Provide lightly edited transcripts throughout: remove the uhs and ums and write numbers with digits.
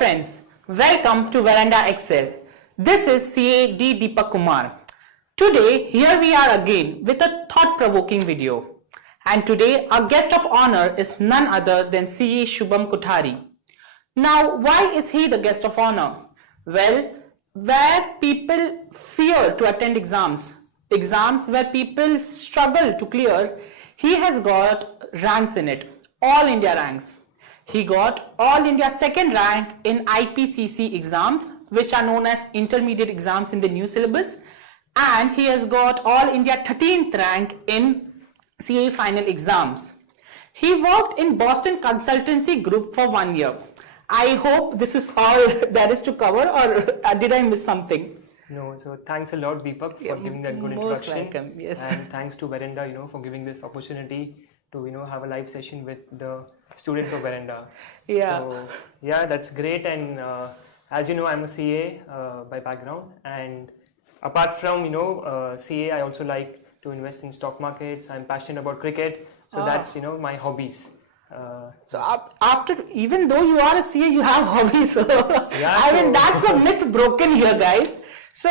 friends, welcome to Veranda XL. This is CA D. Deepak Kumar. Today, here we are again with a thought-provoking video. And today, our guest of honor is none other than CA Shubham Kothari. Now, why is he the guest of honor? Well, where people fear to attend exams where people struggle to clear, he has got ranks in it, all India ranks. He got all India second rank in IPCC exams, which are known as intermediate exams in the new syllabus. And he has got all India 13th rank in CA final exams. He worked in Boston Consultancy Group for 1 year. I hope this is all there is to cover, or did I miss something? No, so thanks a lot, Deepak, for giving that good Most introduction. welcome, yes. And thanks to Veranda, for giving this opportunity to, have a live session with the students of Veranda. Yeah. So, yeah, that's great. And as you know, I'm a CA by background. And apart from, CA, I also like to invest in stock markets. I'm passionate about cricket. So that's, my hobbies. So after, even though you are a CA, you have hobbies. Yeah, I mean, that's a myth broken here, guys. So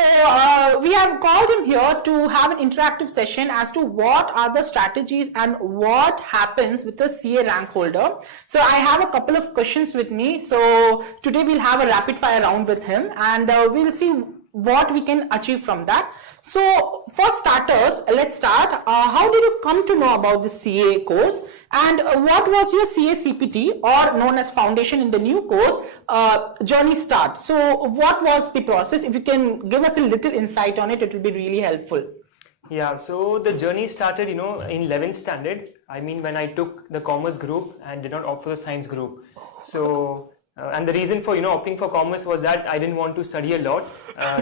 we have called him here to have an interactive session as to what are the strategies and what happens with the CA rank holder. So I have a couple of questions with me. So today we'll have a rapid fire round with him, and we'll see what we can achieve from that. So for starters, let's start. How did you come to know about the CA course, and what was your CA CPT, or known as foundation in the new course, journey start? So what was the process? If you can give us a little insight on it, it will be really helpful. Yeah, so the journey started, in 11th standard. I mean, when I took the commerce group and did not opt for the science group. So, and the reason for, opting for commerce was that I didn't want to study a lot,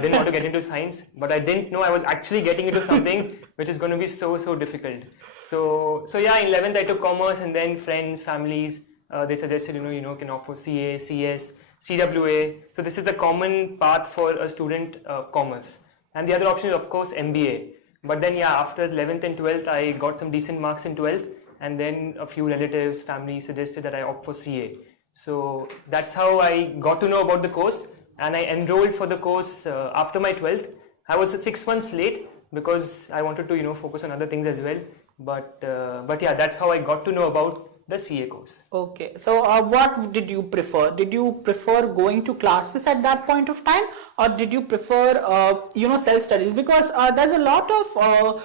didn't want to get into science, but I didn't know I was actually getting into something which is going to be so difficult. So yeah, in 11th I took commerce, and then friends, families, they suggested, you can opt for CA, CS, CWA. So this is the common path for a student of commerce. And the other option is, of course, MBA. But then, yeah, after 11th and 12th, I got some decent marks in 12th, and then a few relatives, family suggested that I opt for CA. So that's how I got to know about the course, and I enrolled for the course after my 12th. I was 6 months late because I wanted to, focus on other things as well. But yeah, that's how I got to know about the CA course. Okay, so what did you prefer? Did you prefer going to classes at that point of time, or did you prefer, self-studies? Because there's a lot of,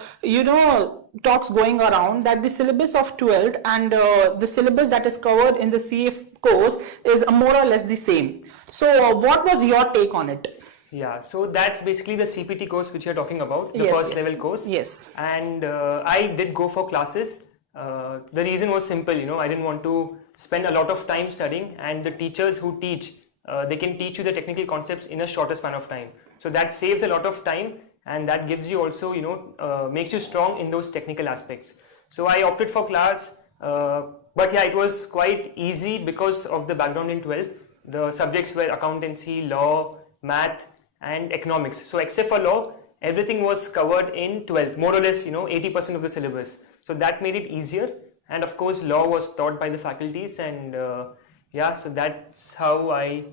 talks going around that the syllabus of 12th and the syllabus that is covered in the CA course is more or less the same. So what was your take on it? Yeah, so that's basically the CPT course which you're talking about, the first level course. Yes. And I did go for classes. The reason was simple, I didn't want to spend a lot of time studying, and the teachers who teach, they can teach you the technical concepts in a shorter span of time. So that saves a lot of time, and that gives you also, makes you strong in those technical aspects. So I opted for class, but yeah, it was quite easy because of the background in 12th. The subjects were accountancy, law, math, and economics. So except for law, everything was covered in 12th, more or less, 80% of the syllabus. So that made it easier. And of course, law was taught by the faculties, and yeah, so that's how I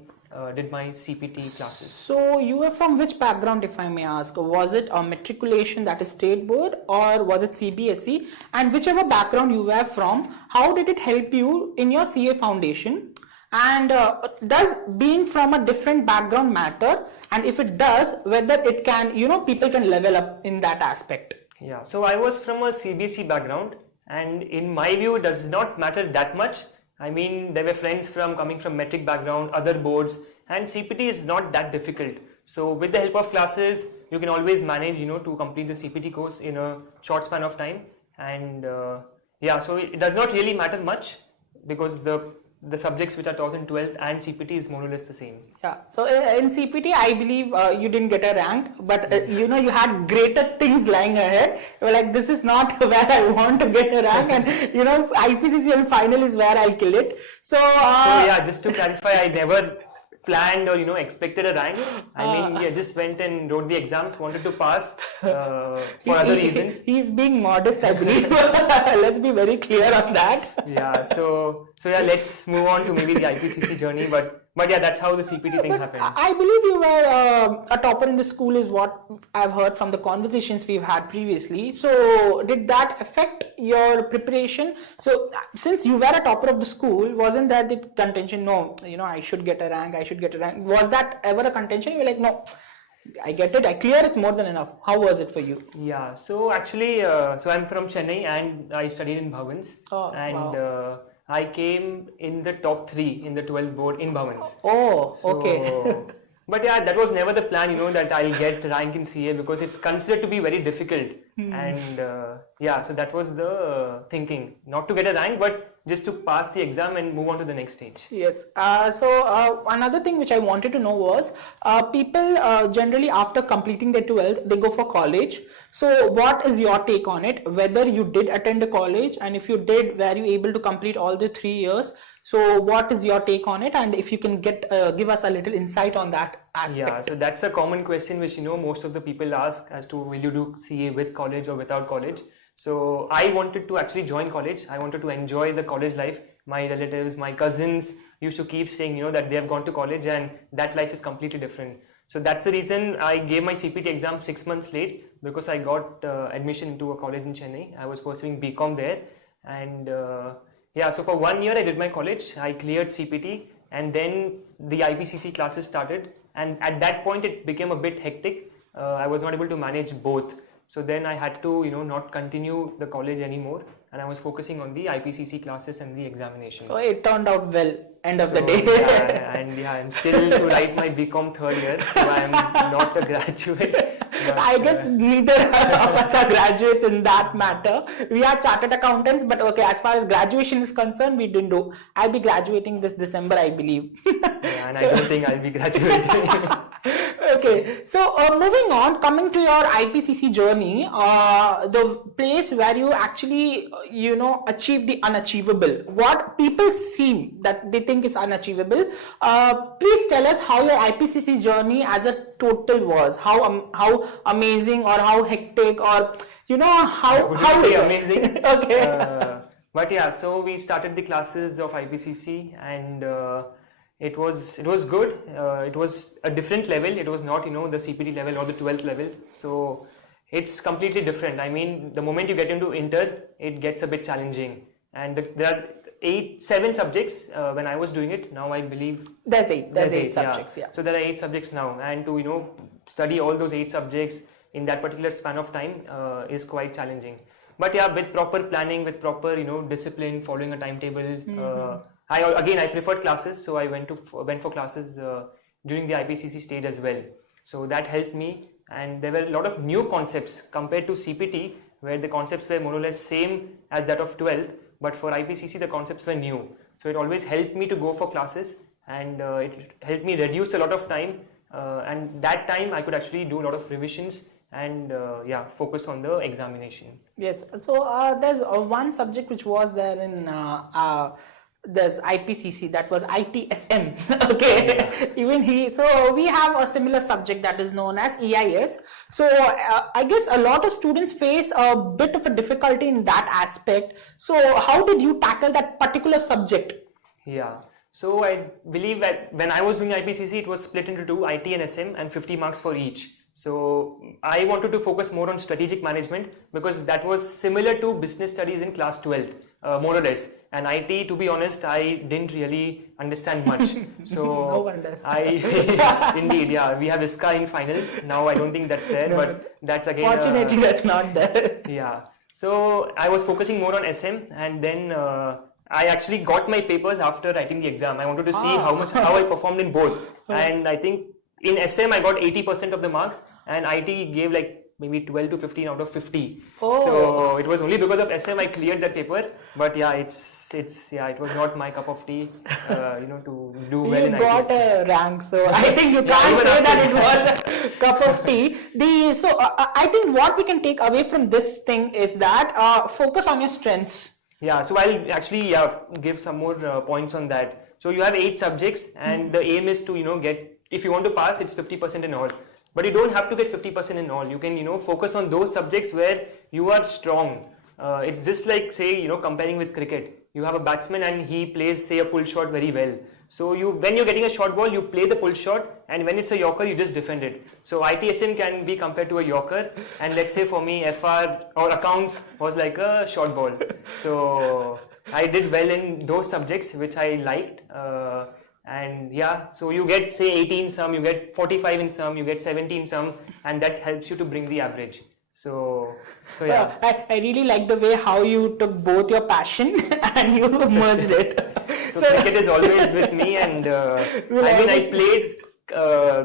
did my CPT classes. So you were from which background, if I may ask? Was it a matriculation, that is state board, or was it CBSE? And whichever background you were from, how did it help you in your CA foundation? And does being from a different background matter? And if it does, whether it can, people can level up in that aspect? Yeah, so I was from a CBSE background, and in my view, it does not matter that much. I mean, there were friends coming from metric background, other boards, and CPT is not that difficult. So with the help of classes, you can always manage, to complete the CPT course in a short span of time. And yeah, so it does not really matter much because the subjects which are taught in 12th and CPT is more or less the same. Yeah. So in CPT, I believe you didn't get a rank, but you had greater things lying ahead. You were like, this is not where I want to get a rank, and IPCC and final is where I'll kill it. So yeah, just to clarify, I never planned or expected a rank. I mean, yeah, just went and wrote the exams, wanted to pass for other reasons. He's being modest, I believe. Let's be very clear on that. Yeah, so yeah, let's move on to maybe the IPCC journey. But But yeah, that's how the CPT thing happened. I believe you were a topper in the school is what I've heard from the conversations we've had previously. So did that affect your preparation? So since you were a topper of the school, wasn't that the contention? No, I should get a rank, I should get a rank. Was that ever a contention? You were like, no, I get it, I clear, it's more than enough. How was it for you? Yeah, so actually, so I'm from Chennai and I studied in Bhavans. Wow. I came in the top 3 in the 12th board in Bhavans. Oh, okay. But yeah, that was never the plan, that I'll get rank in CA because it's considered to be very difficult. And yeah, so that was the thinking, not to get a rank, but just to pass the exam and move on to the next stage. Yes. So another thing which I wanted to know was, people generally after completing their 12th, they go for college. So what is your take on it? Whether you did attend a college, and if you did, were you able to complete all the 3 years? So what is your take on it? And if you can give us a little insight on that aspect. Yeah, so that's a common question which most of the people ask as to will you do CA with college or without college. So I wanted to actually join college. I wanted to enjoy the college life. My relatives, my cousins used to keep saying that they have gone to college and that life is completely different. So that's the reason I gave my CPT exam 6 months late, because I got admission into a college in Chennai. I was pursuing BCom there, and yeah, so for 1 year I did my college. I cleared CPT, and then the IPCC classes started, and at that point it became a bit hectic. I was not able to manage both. So then I had to, not continue the college anymore, and I was focusing on the IPCC classes and the examination. So it turned out well, end of the day. Yeah, and yeah, I'm still to write my BCom 3rd year, so I'm not a graduate. But, I guess neither of us are graduates in that matter. We are chartered accountants, but okay, as far as graduation is concerned, we didn't do. I'll be graduating this December, I believe. Yeah, and I don't think I'll be graduating. Okay, so moving on, coming to your IPCC journey, the place where you actually, achieve the unachievable. What people seem that they think is unachievable. Please tell us how your IPCC journey as a total was. How amazing or how hectic or how it was. Amazing. Okay. But yeah, so we started the classes of IPCC and. It was good. It was a different level. It was not the CPT level or the 12th level. So it's completely different. I mean, the moment you get into inter, it gets a bit challenging. And there are 7 subjects when I was doing it. Now I believe there's 8 subjects. Yeah. So there are 8 subjects now, and to study all those 8 subjects in that particular span of time is quite challenging. But yeah, with proper planning, with proper discipline, following a timetable. I preferred classes, so I went for classes during the IPCC stage as well. So that helped me, and there were a lot of new concepts compared to CPT, where the concepts were more or less same as that of 12th, but for IPCC the concepts were new. So it always helped me to go for classes, and it helped me reduce a lot of time, and that time I could actually do a lot of revisions and focus on the examination. Yes, so there's one subject which was there in there's IPCC, that was ITSM. Okay, yeah. So we have a similar subject that is known as EIS. So I guess a lot of students face a bit of a difficulty in that aspect. So how did you tackle that particular subject? Yeah, so I believe that when I was doing IPCC, it was split into 2, IT and SM, and 50 marks for each. So I wanted to focus more on strategic management, because that was similar to business studies in class 12, more or less. And IT, to be honest, I didn't really understand much. So no one does. Indeed, yeah, we have ISCA in final. Now I don't think that's there, but that's again. Fortunately, that's not there. Yeah. So I was focusing more on SM, and then I actually got my papers after writing the exam. I wanted to see how I performed in both, and I think in SM I got 80% of the marks, and IT gave like maybe 12 to 15 out of 50. Oh. So it was only because of SM I cleared that paper. But yeah, it was not my cup of tea, to do well in IPCC. You got a rank, so I think you can't say that it was a cup of tea. I think what we can take away from this thing is that focus on your strengths. Yeah, so I'll actually give some more points on that. So you have 8 subjects, and the aim is to get, if you want to pass, it's 50% in all. But you don't have to get 50% in all. You can focus on those subjects where you are strong. It's just like, say, comparing with cricket. You have a batsman and he plays, say, a pull shot very well. So when you're getting a short ball, you play the pull shot, and when it's a yorker, you just defend it. So ITSM can be compared to a yorker, and let's say for me, FR or accounts was like a short ball. So I did well in those subjects which I liked. And yeah, so you get say 80 in some, you get 45 in some, you get 70 in some, and that helps you to bring the average. So yeah. I really like the way how you took both your passion and you merged it. So cricket is always with me, and I played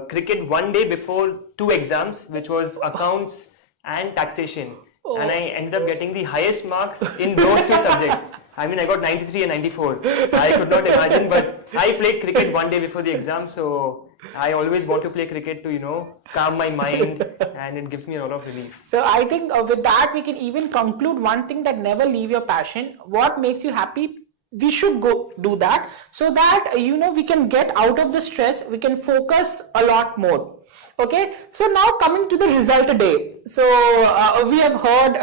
cricket one day before 2 exams, which was accounts and taxation, and I ended up getting the highest marks in those 2 subjects. I mean, I got 93 and 94. I could not imagine, but I played cricket one day before the exam, so I always want to play cricket to, calm my mind, and it gives me a lot of relief. So I think with that, we can even conclude one thing, that never leave your passion. What makes you happy, we should go do that, so that, we can get out of the stress, we can focus a lot more. Okay, so now coming to the result today. So we have heard,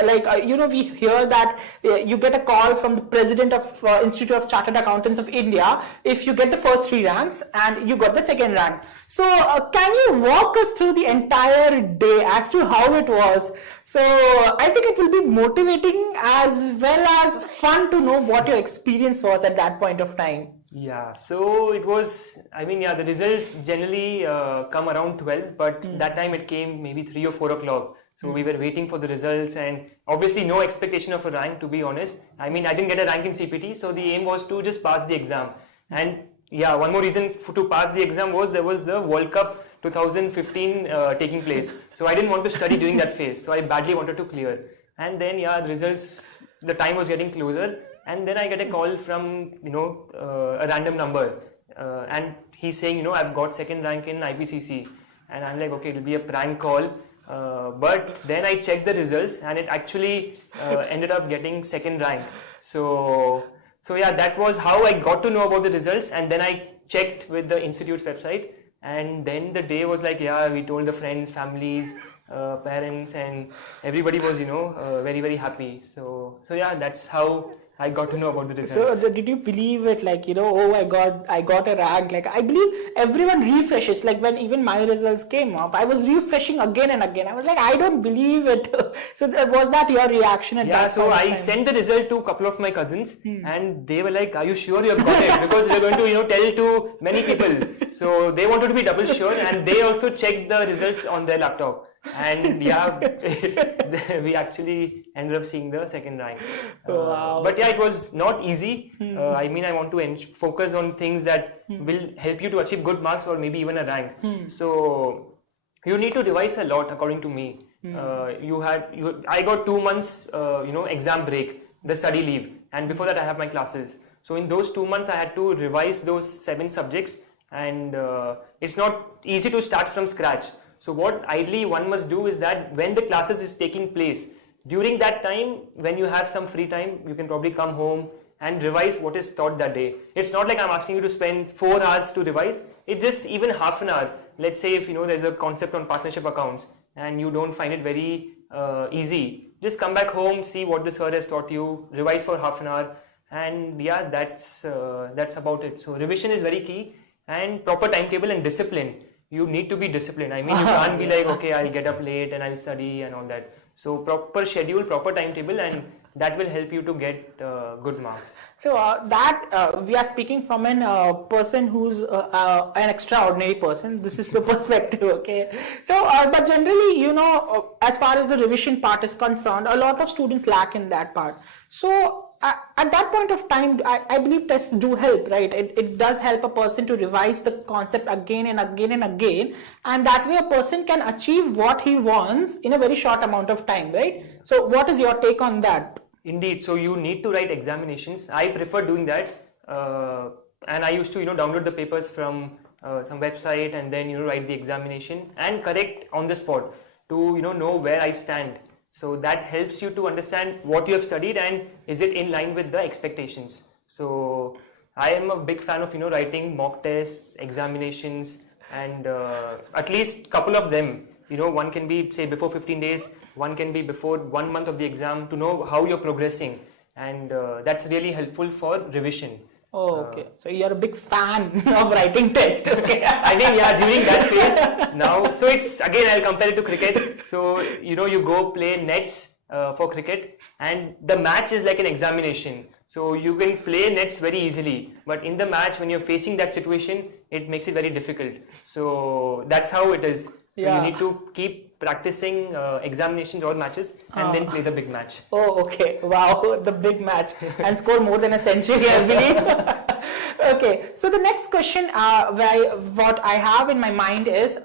we hear that you get a call from the president of Institute of Chartered Accountants of India if you get the first 3 ranks and you got the second rank. So can you walk us through the entire day as to how it was? So I think it will be motivating as well as fun to know what your experience was at that point of time. Yeah, so it was, the results generally come around 12, but that time it came maybe 3 or 4 o'clock. So we were waiting for the results, and obviously no expectation of a rank, to be honest. I didn't get a rank in CPT, so the aim was to just pass the exam. And yeah, one more reason to pass the exam was there was the World Cup 2015 taking place. So I didn't want to study during that phase, so I badly wanted to clear. And then the results, the time was getting closer. And then I get a call from, a random number, and he's saying, I've got second rank in IPCC, and I'm like, okay, it'll be a prank call. But then I checked the results, and it actually ended up getting second rank. So yeah, that was how I got to know about the results, and then I checked with the institute's website, and then the day was like, yeah, we told the friends, families, parents, and everybody was, very, very happy. So yeah, that's how I got to know about the results. So did you believe it, oh, I got a rank? I believe everyone refreshes. When even my results came up, I was refreshing again and again. I was like, I don't believe it. So was that your reaction at that point? Yeah, so I time? sent the result to a couple of my cousins, and they were like, are you sure you have got it? Because we're going to, tell to many people. So they wanted to be double sure, and they also checked the results on their laptop. And yeah, we actually ended up seeing the second rank. Wow. But yeah, it was not easy. I want to focus on things that will help you to achieve good marks or maybe even a rank. So you need to revise a lot, according to me. I got 2 months, exam break, the study leave, and before that I have my classes. So in those 2 months, I had to revise those 7 subjects, and it's not easy to start from scratch. So what ideally one must do is that when the classes is taking place, during that time, when you have some free time, you can probably come home and revise what is taught that day. It's not like I'm asking you to spend 4 hours to revise. It's just even half an hour. Let's say if there's a concept on partnership accounts and you don't find it very easy, just come back home, see what the sir has taught you, revise for half an hour, and yeah, that's about it. So revision is very key, and proper timetable and discipline. You need to be disciplined. You can't be like, okay, I'll get up late and I'll study and all that. So proper schedule, proper timetable, and that will help you to get good marks. So we are speaking from an person who's an extraordinary person. This is the perspective, okay? So, but generally, as far as the revision part is concerned, a lot of students lack in that part. So at that point of time, I believe tests do help, right? It does help a person to revise the concept again and again and again, and that way a person can achieve what he wants in a very short amount of time, right? So what is your take on that? Indeed, so you need to write examinations. I prefer doing that, and I used to download the papers from some website, and then write the examination and correct on the spot to know where I stand. So that helps you to understand what you have studied and is it in line with the expectations. So I am a big fan of writing mock tests, examinations, and at least couple of them. One can be say before 15 days, one can be before 1 month of the exam, to know how you're progressing, and that's really helpful for revision. Oh, okay. So you're a big fan of writing tests. Okay. I mean, yeah, during that phase now. So it's again, I'll compare it to cricket. So you know, you go play nets for cricket, and the match is like an examination. So you can play nets very easily, but in the match, when you're facing that situation, it makes it very difficult. So that's how it is. So Yeah. you need to keep practicing examinations or matches, and then play the big match. Oh, okay. Wow, the big match and score more than a century, I believe. Okay, so the next question, what I have in my mind is,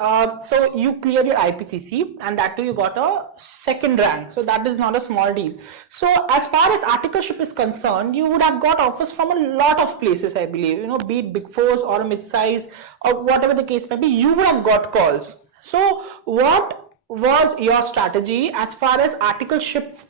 so you cleared your IPCC and that too you got a second rank. So that is not a small deal. So as far as articleship is concerned, you would have got offers from a lot of places, I believe, you know, be it big fours or a mid-size or whatever the case may be, you would have got calls. So what was your strategy as far as articleship,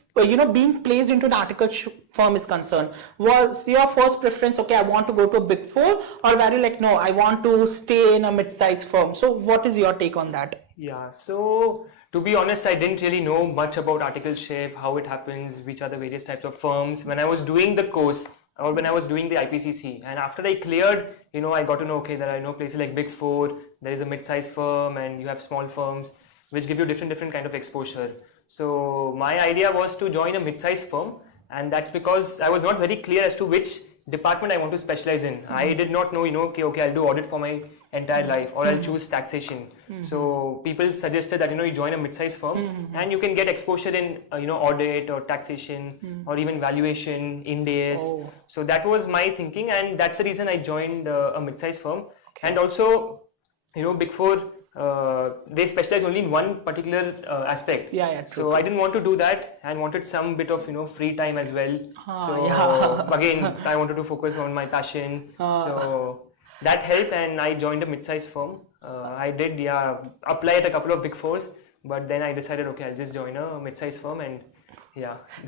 being placed into an articleship firm is concerned? Was your first preference, okay, I want to go to a big four, or were you like, no, I want to stay in a mid-sized firm? So what is your take on that? Yeah, so to be honest, I didn't really know much about articleship, how it happens, which are the various types of firms when I was doing the course or when I was doing the IPCC. And after I cleared, I got to know, okay, there are places like Big Four, there is a mid-sized firm, and you have small firms which give you different kind of exposure. So my idea was to join a mid-sized firm, and that's because I was not very clear as to which department I want to specialize in. I did not know, okay, I'll do audit for my entire life, or I'll choose taxation. So people suggested that, you join a mid-sized firm and you can get exposure in, audit or taxation or even valuation, Ind AS. Oh. So that was my thinking, and that's the reason I joined a mid-sized firm. Okay. And also, Big Four, they specialize only in one particular aspect. Yeah, so I didn't want to do that and wanted some bit of free time as well. Again, I wanted to focus on my passion. So that helped, and I joined a mid-sized firm. I did apply at a couple of Big Fours, but then I decided, okay, I'll just join a mid-sized firm, and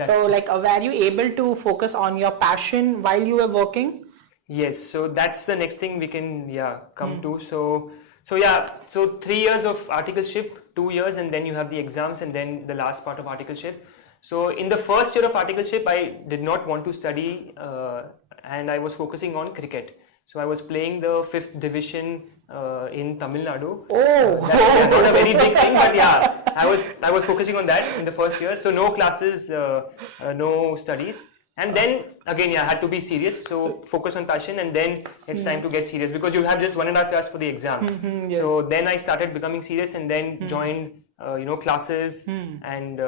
so were you able to focus on your passion while you were working? Yes, so that's the next thing we can come to. So 3 years of articleship, 2 years, and then you have the exams, and then the last part of articleship. So in the first year of articleship, I did not want to study, and I was focusing on cricket. So I was playing the 5th division in Tamil Nadu. Oh, that's not a very big thing, but I was focusing on that in the first year. So no classes, no studies. And then again, I had to be serious. So focus on passion, and then it's time to get serious, because you have just 1.5 years for the exam. Yes. So then I started becoming serious, and then joined, classes, and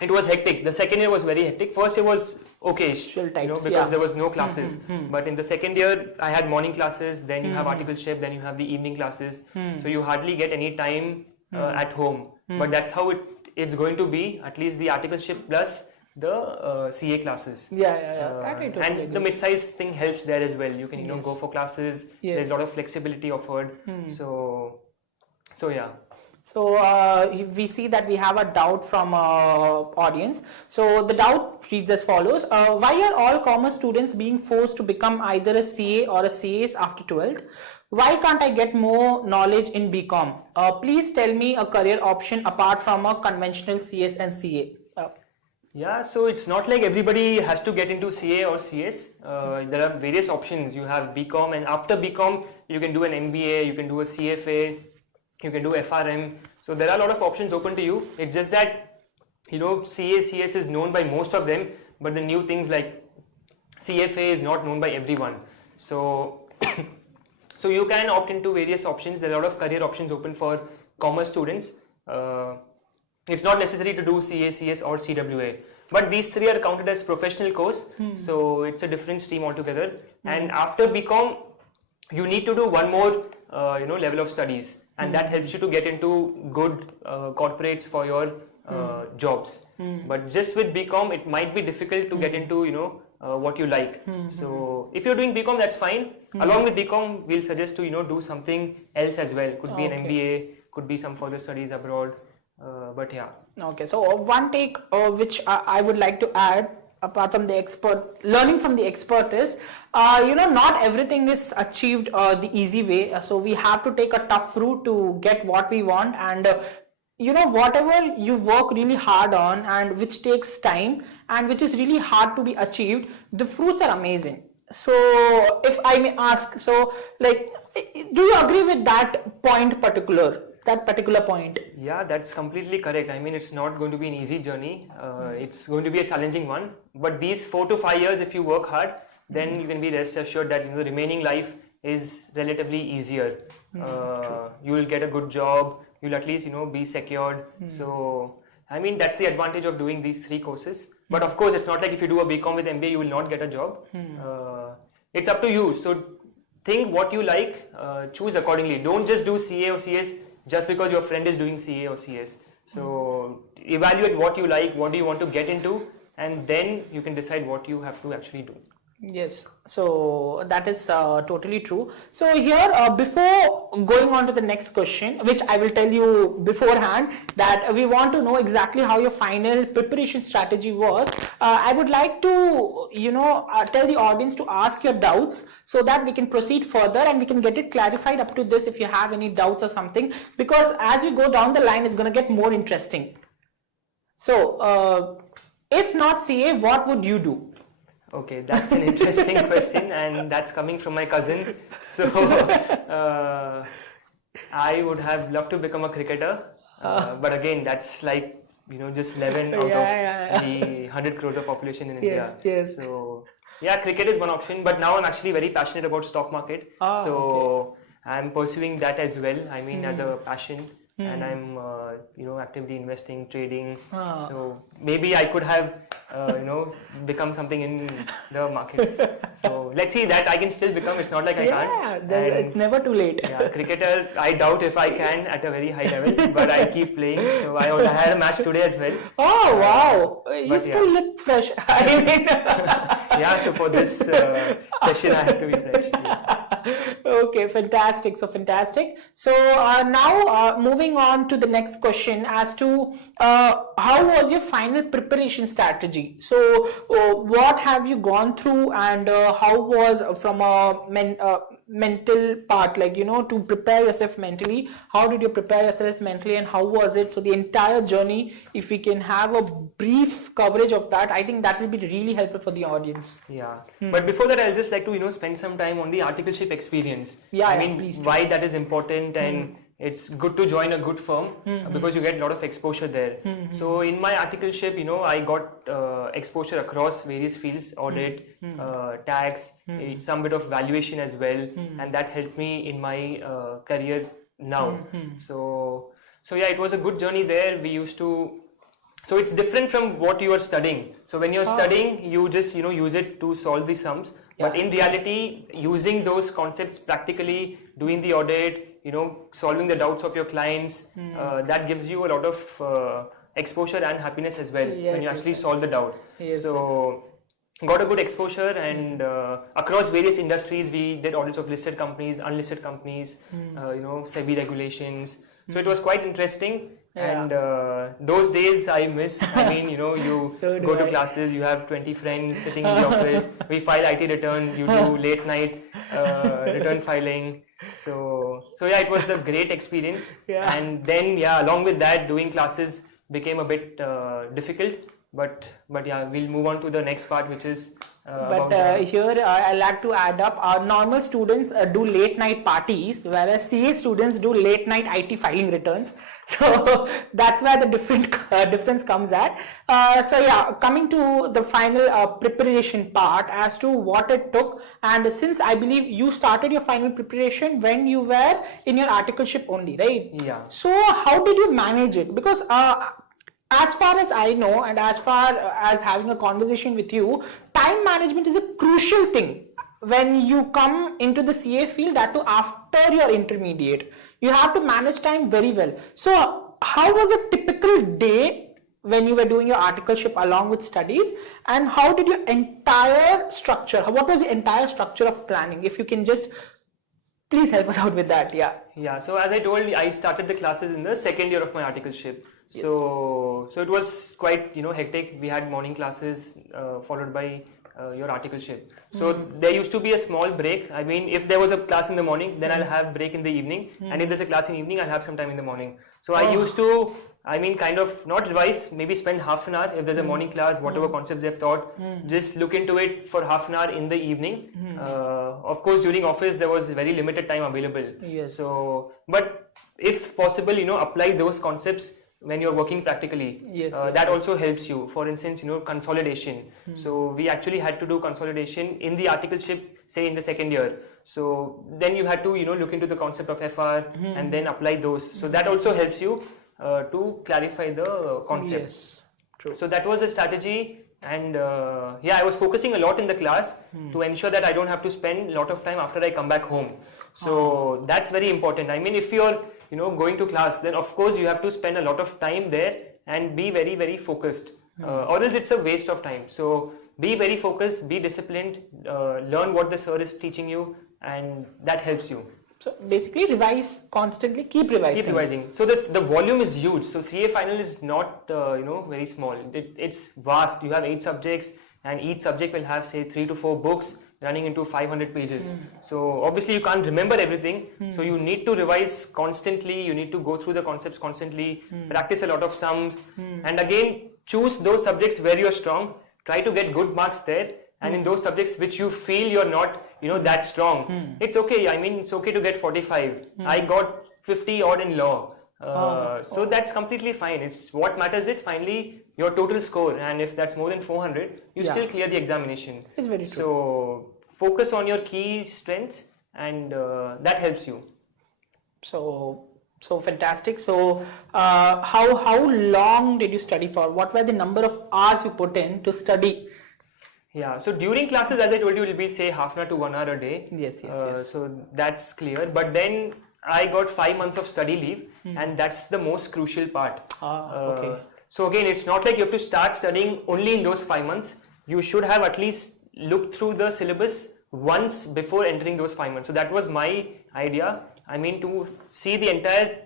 it was hectic. The second year was very hectic. First year was okay, because there was no classes. But in the second year, I had morning classes. Then you have articleship. Then you have the evening classes. So you hardly get any time at home. But that's how it's going to be. At least the articleship plus the CA classes. That I totally and agree. the mid-size thing helps there as well. You can go for classes. Yes. There's a lot of flexibility offered. So yeah. So we see that we have a doubt from audience. So the doubt reads as follows: why are all commerce students being forced to become either a CA or a CAS after 12th? Why can't I get more knowledge in BCom? Please tell me a career option apart from a conventional CS and CA. Yeah, so it's not like everybody has to get into CA or CS. There are various options. You have BCom, and after BCom, you can do an MBA, you can do a CFA, you can do FRM. So there are a lot of options open to you. It's just that, CA, CS is known by most of them, but the new things like CFA is not known by everyone. So, so you can opt into various options. There are a lot of career options open for commerce students. It's not necessary to do CA, CS or CWA, but these three are counted as professional course. So it's a different stream altogether. And after BCom, you need to do one more, level of studies, and that helps you to get into good corporates for your jobs. But just with BCom, it might be difficult to get into, what you like. So if you're doing BCom, that's fine. Along with BCom, we'll suggest to, do something else as well. Could be an MBA, could be some further studies abroad. But yeah. Okay, so one take which I would like to add, apart from the expert, learning from the expert is, not everything is achieved the easy way. So we have to take a tough route to get what we want, and whatever you work really hard on and which takes time and which is really hard to be achieved, the fruits are amazing. So if I may ask, so like, do you agree with that particular point? Yeah, that's completely correct. I mean, it's not going to be an easy journey. It's going to be a challenging one. But these 4 to 5 years, if you work hard, then you can be rest assured that the remaining life is relatively easier. You will get a good job. You'll at least be secured. So I mean, that's the advantage of doing these 3 courses. But of course, it's not like if you do a BCom with MBA, you will not get a job. It's up to you. So think what you like, choose accordingly. Don't just do CA or CS just because your friend is doing CA or CS. So evaluate what you like, what do you want to get into, and then you can decide what you have to actually do. Yes, so that is totally true. So here, before going on to the next question, which I will tell you beforehand, that we want to know exactly how your final preparation strategy was. I would like to, tell the audience to ask your doubts so that we can proceed further and we can get it clarified up to this if you have any doubts or something, because as we go down the line, it's going to get more interesting. So, if not CA, what would you do? Okay, that's an interesting question, and that's coming from my cousin. So I would have loved to become a cricketer, but again, that's like just 11 out of the 100 crores of population in India. Yes. So yeah, cricket is one option, but now I'm actually very passionate about stock market. So I'm pursuing that as well. I mean, as a passion. And I'm actively investing, trading. So maybe I could have become something in the markets. So let's see that I can still become. It's not like I can't. It's never too late. Yeah, cricketer, I doubt if I can at a very high level, but I keep playing. So I had a match today as well. Oh wow! You still look fresh. I mean, yeah. So for this session, I have to be fresh. Yeah. Okay, fantastic. So now moving on to the next question as to how was your final preparation strategy? So what have you gone through, and how was from a mental part, like to prepare yourself mentally? How did you prepare yourself mentally, and how was it? So the entire journey, if we can have a brief coverage of that, I think that will be really helpful for the audience. Yeah, but before that, I'll just like to spend some time on the articleship experience. I mean, why that is important, and it's good to join a good firm because you get a lot of exposure there. So in my articleship, I got exposure across various fields: audit, tax, some bit of valuation as well, and that helped me in my career now. So yeah, it was a good journey there. We used to. So it's different from what you are studying. So when you're studying, you just use it to solve the sums. But in reality, using those concepts practically, doing the audit, solving the doubts of your clients, that gives you a lot of exposure and happiness as well when you actually solve the doubt. So got a good exposure, and across various industries, we did audits of listed companies, unlisted companies, SEBI regulations. So it was quite interesting. And those days I miss. I mean, you go to classes, you have 20 friends sitting in the office, we file IT returns, you do late night return filing. So yeah, it was a great experience. And then along with that, doing classes became a bit difficult. But yeah, we'll move on to the next part, which is here I like to add up, our normal students do late night parties, whereas CA students do late night IT filing returns. So that's where the difference comes at. So yeah, coming to the final preparation part as to what it took, and since I believe you started your final preparation when you were in your articleship only, right? Yeah. So how did you manage it? Because as far as I know, and as far as having a conversation with you, time management is a crucial thing when you come into the CA field, that too after your intermediate. You have to manage time very well. So how was a typical day when you were doing your articleship along with studies, and how did your entire structure, what was the entire structure of planning? If you can just please help us out with that. Yeah, so as I told you, I started the classes in the second year of my articleship. So it was quite hectic. We had morning classes followed by your articleship. So there used to be a small break. I mean, if there was a class in the morning, then I'll have break in the evening, and if there's a class in the evening, I'll have some time in the morning. So I used to I mean, kind of not revise, maybe spend half an hour if there's a morning class, whatever concepts they've taught, just look into it for half an hour in the evening. Of course, during office, there was very limited time available. Yes. So, but if possible, apply those concepts when you're working practically. That also helps you. For instance, consolidation. So we actually had to do consolidation in the articleship, say in the second year. So then you had to, look into the concept of FR and then apply those. So that also helps you to clarify the concept. Yes, true. So that was a strategy, and I was focusing a lot in the class to ensure that I don't have to spend a lot of time after I come back home. So that's very important. I mean, if you're going to class, then of course you have to spend a lot of time there and be very, very focused, or else it's a waste of time. So be very focused, be disciplined, learn what the sir is teaching you, and that helps you. So basically revise constantly, keep revising. Keep revising. So the volume is huge. So CA final is not very small. It's vast. You have 8 subjects, and each subject will have, say, 3 to 4 books running into 500 pages. So obviously you can't remember everything. So you need to revise constantly. You need to go through the concepts constantly, practice a lot of sums, and again choose those subjects where you're strong. Try to get good marks there. And in those subjects which you feel you're not, that strong, it's okay. I mean, it's okay to get 45. I got 50 odd in law. So that's completely fine. It's what matters is finally your total score. And if that's more than 400, you still clear the examination. It's very true. So focus on your key strengths, and that helps you. So fantastic. So how long did you study for? What were the number of hours you put in to study? Yeah, so during classes, as I told you, it will be, say, half an hour to 1 hour a day. Yes. So that's clear. But then I got 5 months of study leave, and that's the most crucial part. Okay. So again, it's not like you have to start studying only in those 5 months. You should have at least looked through the syllabus once before entering those 5 months. So that was my idea. I mean, to see the entire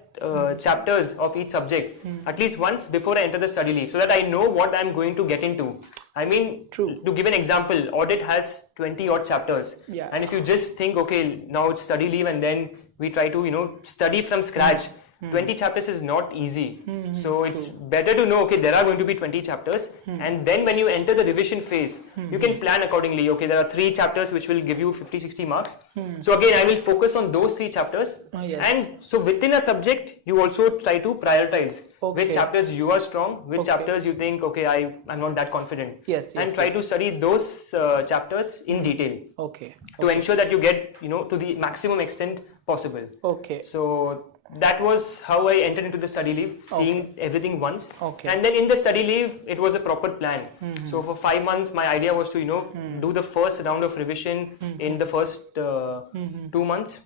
chapters of each subject at least once before I enter the study leave, so that I know what I'm going to get into. I mean, to give an example, audit has 20 odd chapters, and if you just think, okay, now it's study leave, and then we try to study from scratch, 20 chapters is not easy. So it's better to know, okay, there are going to be 20 chapters, and then when you enter the revision phase, you can plan accordingly. Okay, there are 3 chapters which will give you 50-60 marks. So again, I will focus on those 3 chapters. And so within a subject, you also try to prioritize which chapters you are strong, which chapters you think, okay, I'm not that confident. And try to study those chapters in detail. To ensure that you get, to the maximum extent possible. So that was how I entered into the study leave, seeing everything once. And then in the study leave, it was a proper plan. So for 5 months, my idea was to, do the first round of revision in the first 2 months.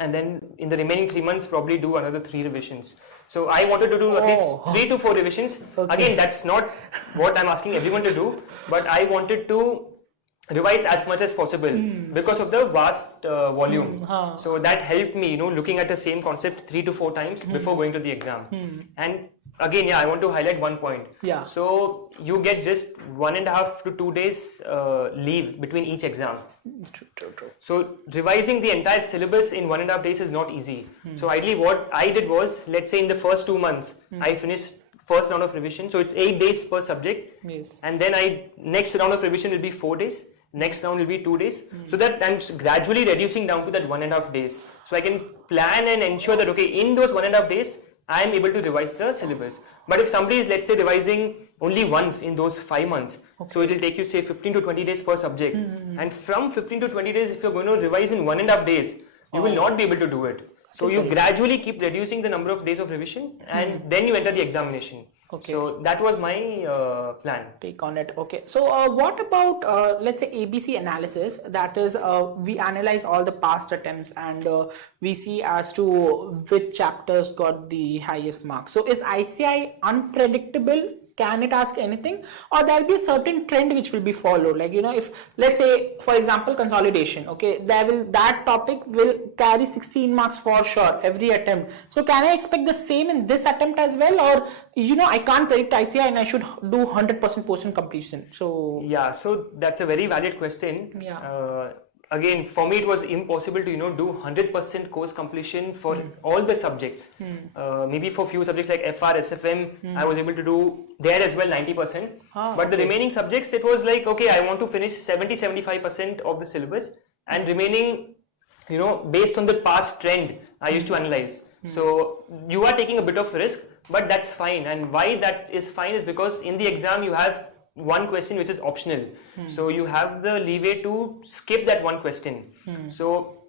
And then in the remaining 3 months, probably do another 3 revisions. So I wanted to do at least 3 to 4 revisions. Again, that's not what I'm asking everyone to do, but I wanted to revise as much as possible because of the vast volume. So that helped me, looking at the same concept 3 to 4 times before going to the exam. And again, I want to highlight one point. So you get just 1.5 to 2 days leave between each exam. True. So revising the entire syllabus in 1.5 days is not easy. So ideally what I did was, let's say in the first 2 months, I finished first round of revision. So it's 8 days per subject. And then next round of revision will be 4 days. Next round will be 2 days. So that I'm gradually reducing down to that 1.5 days. So I can plan and ensure that, okay, in those 1.5 days, I am able to revise the syllabus. But if somebody is, let's say, revising only once in those 5 months, so it will take you, say, 15 to 20 days per subject. And from 15 to 20 days, if you're going to revise in 1.5 days, you will not be able to do it. So you gradually keep reducing the number of days of revision, and then you enter the examination. So that was my plan. Take on it. So what about let's say ABC analysis? That is, we analyze all the past attempts and we see as to which chapters got the highest marks. So is ICAI unpredictable? Can it ask anything, or there will be a certain trend which will be followed? Like, if let's say, for example, consolidation, that topic will carry 16 marks for sure every attempt. So can I expect the same in this attempt as well, or I can't predict ICAI and I should do 100% portion completion? So so that's a very valid question. again, for me it was impossible to do 100% course completion for all the subjects. Maybe for few subjects like FR, SFM, I was able to do there as well 90%. But the remaining subjects, it was like, okay, I want to finish 70-75% of the syllabus, and remaining, based on the past trend, I used to analyze. So you are taking a bit of risk, but that's fine. And why that is fine is because in the exam you have one question which is optional. So you have the leeway to skip that one question. So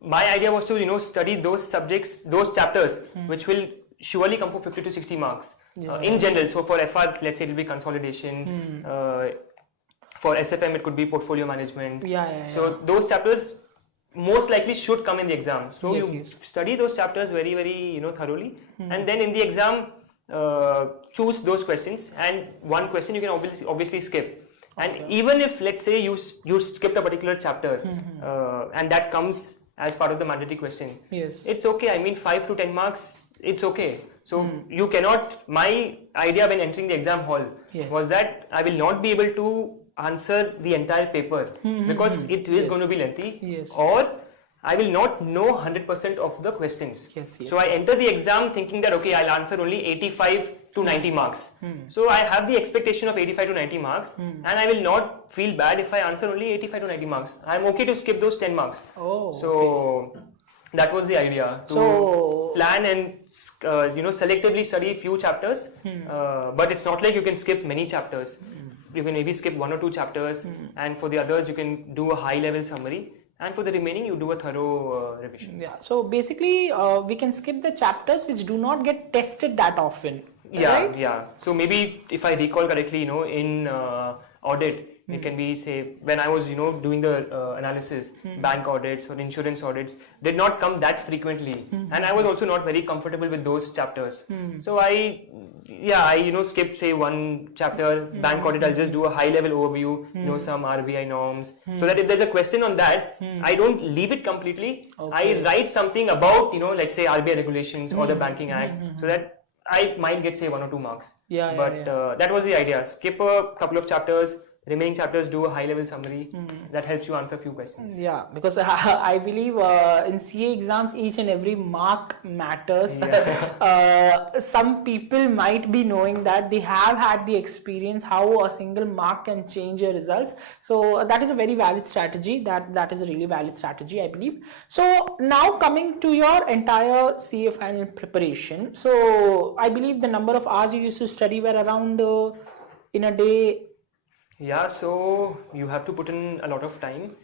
my idea was to study those subjects, those chapters which will surely come for 50 to 60 marks in general. So for FR, let's say it will be consolidation. For SFM it could be portfolio management. So those chapters most likely should come in the exam. So you study those chapters very, very thoroughly, and then in the exam choose those questions, and one question you can obviously skip. And even if, let's say, you skipped a particular chapter and that comes as part of the mandatory question, it's okay. I mean, 5 to 10 marks, it's okay. So you cannot, my idea when entering the exam hall was that I will not be able to answer the entire paper because it is going to be lengthy, or I will not know 100% of the questions. So I enter the exam thinking that, okay, I'll answer only 85 to 90 marks. So I have the expectation of 85 to 90 marks, and I will not feel bad if I answer only 85 to 90 marks. I'm okay to skip those 10 marks. That was the idea, to plan and selectively study a few chapters, but it's not like you can skip many chapters. You can maybe skip 1 or 2 chapters, and for the others you can do a high level summary, and for the remaining you do a thorough revision. So basically we can skip the chapters which do not get tested that often. Right? So maybe if I recall correctly, in audit, it can be, say, when I was doing the analysis, bank audits or insurance audits did not come that frequently, and I was also not very comfortable with those chapters. So I skipped, say, one chapter, bank audit. I'll just do a high level overview, some RBI norms, so that if there's a question on that, I don't leave it completely. I write something about, let's say, RBI regulations or the Banking Act, so that I might get, say, 1 or 2 marks. That was the idea. Skip a couple of chapters, remaining chapters do a high level summary that helps you answer a few questions. Because I believe in CA exams each and every mark matters. Some people might be knowing that they have had the experience how a single mark can change your results. So that is a very valid strategy. That is a really valid strategy, I believe. So now coming to your entire CA final preparation. So I believe the number of hours you used to study were around in a day. So you have to put in a lot of time.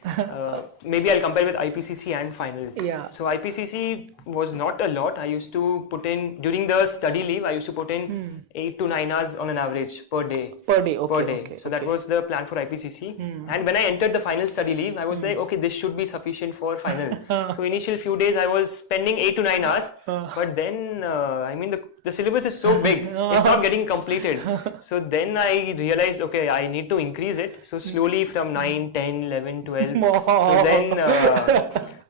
Maybe I'll compare with IPCC and final. So IPCC was not a lot. I used to put in, during the study leave, I used to put in 8 to 9 hours on an average per day. So that was the plan for IPCC. And when I entered the final study leave, I was like, okay, this should be sufficient for final. So initial few days I was spending 8 to 9 hours, but then the syllabus is so big, it's not getting completed. So then I realized, okay, I need to increase it. So slowly from 9, 10, 11, 12. So then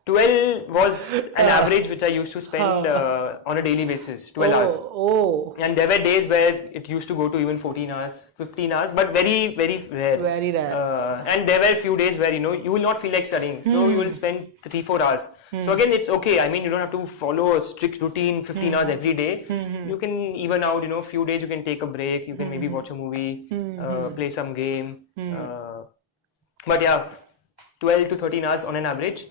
12 was an average which I used to spend on a daily basis, 12 hours. And there were days where it used to go to even 14 hours, 15 hours, but very, very rare. Very rare. And there were a few days where, you will not feel like studying. So you will spend 3-4 hours. So again, it's okay. I mean, you don't have to follow a strict routine, 15 hours every day. You can even out, few days you can take a break. You can maybe watch a movie, play some game. But yeah, 12 to 13 hours on an average.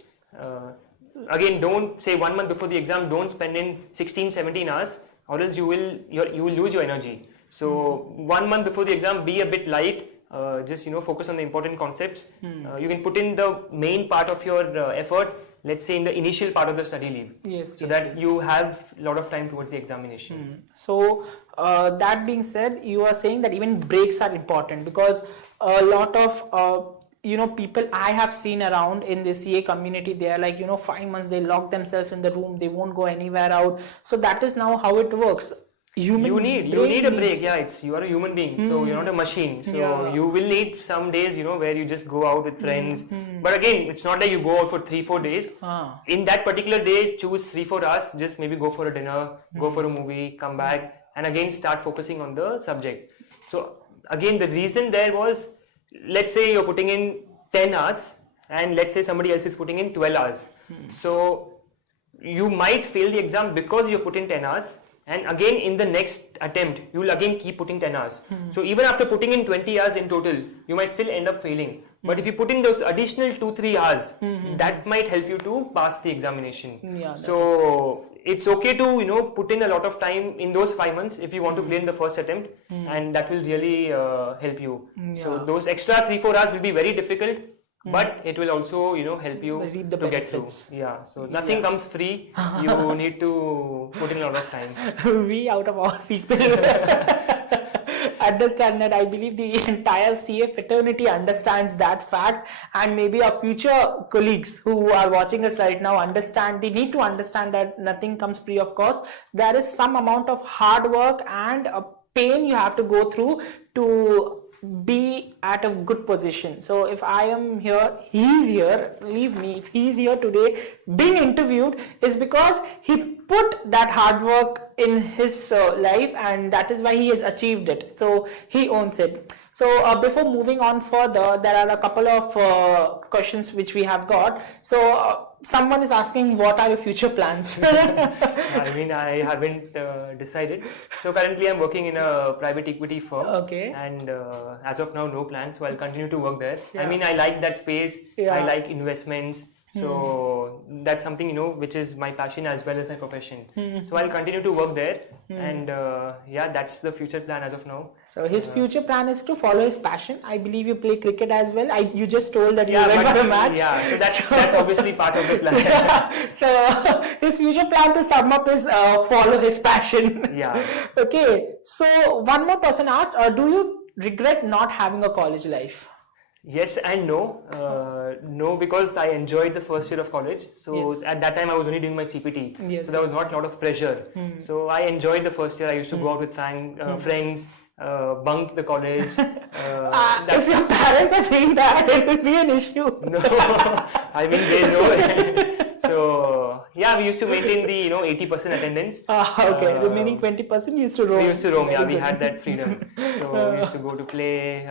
Again, don't say 1 month before the exam, don't spend in 16-17 hours, or else you will lose your energy. So 1 month before the exam, be a bit light. Just focus on the important concepts. You can put in the main part of your effort, let's say in the initial part of the study leave, so that you have a lot of time towards the examination. So that being said, you are saying that even breaks are important, because a lot of people I have seen around in the CA community, they are like 5 months they lock themselves in the room, they won't go anywhere out. So that is now how it works. You need a break. You are a human being, so you're not a machine. So you will need some days, where you just go out with friends. But again, it's not like you go out for 3-4 days. In that particular day, choose 3-4 hours. Just maybe go for a dinner, go for a movie, come back, and again start focusing on the subject. So again, the reason there was, let's say you're putting in 10 hours and let's say somebody else is putting in 12 hours. So you might fail the exam because you put in 10 hours, and again in the next attempt you will again keep putting 10 hours. So even after putting in 20 hours in total, you might still end up failing. But if you put in those additional 2-3 hours, that might help you to pass the examination. Yeah, so it's okay to put in a lot of time in those 5 months if you want to clear in the first attempt, and that will really help you. So those extra 3-4 hours will be very difficult, but it will also help you reap the to benefits. get through. Yeah, so nothing comes free. You need to put in a lot of time. We out of all people understand that. I believe the entire CA fraternity understands that fact, and maybe our future colleagues who are watching us right now understand. They need to understand that nothing comes free of cost. There is some amount of hard work and pain you have to go through to be at a good position. So if I am here, he's here, believe me, if he's here today being interviewed, is because he put that hard work in his life, and that is why he has achieved it. So he owns it. So before moving on further, there are a couple of questions which we have got. So someone is asking, what are your future plans? I mean, I haven't decided. So currently I'm working in a private equity firm. Okay. And as of now, no plans. So I'll continue to work there. Yeah. I mean, I like that space. Yeah. I like investments. So that's something, which is my passion as well as my profession. So I'll continue to work there. And yeah, that's the future plan as of now. So his future plan is to follow his passion. I believe you play cricket as well. You just told that you went for a match. Yeah, so that's obviously part of the plan. So his future plan, to sum up, is follow his passion. Yeah. Okay. So one more person asked, do you regret not having a college life? Yes and no. No, because I enjoyed the first year of college. So Yes. at that time I was only doing my CPT. Yes, So there was not a lot of pressure. So I enjoyed the first year. I used to go out with friends, bunk the college. If your parents are saying that, it will be an issue. No, I mean they know. So yeah, we used to maintain the 80% attendance. Okay, remaining 20% used to roam. We used to roam. Yeah, we had that freedom. So we used to go to play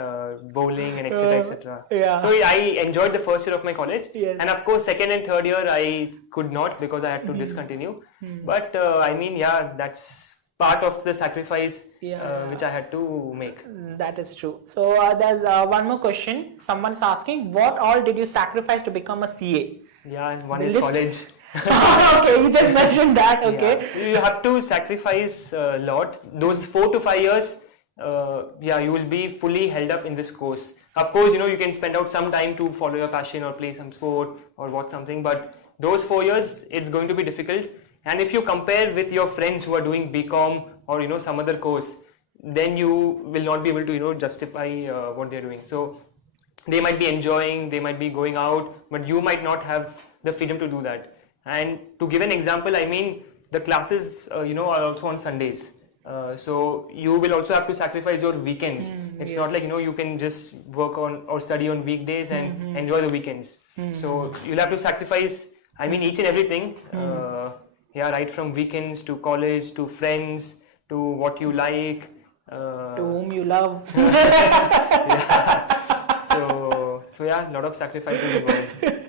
bowling and etc. Yeah. So I enjoyed the first year of my college. Yes. And of course, second and third year I could not because I had to discontinue. But I mean, yeah, that's part of the sacrifice which I had to make. That is true. So there's one more question. Someone's asking, what all did you sacrifice to become a CA? Yeah, one is college. Okay, you just mentioned that. Okay. Yeah. You have to sacrifice a lot. Those 4 to 5 years, you will be fully held up in this course. Of course, you can spend out some time to follow your passion or play some sport or watch something, but those 4 years, it's going to be difficult. And if you compare with your friends who are doing BCom or some other course, then you will not be able to justify what they're doing. So they might be enjoying, they might be going out, but you might not have the freedom to do that. And to give an example, I mean, the classes are also on Sundays. So you will also have to sacrifice your weekends. It's not like you can just work on or study on weekdays and enjoy the weekends. So you'll have to sacrifice, I mean, each and everything. Right from weekends to college to friends to what you like. To whom you love. So yeah, a lot of sacrifices involved.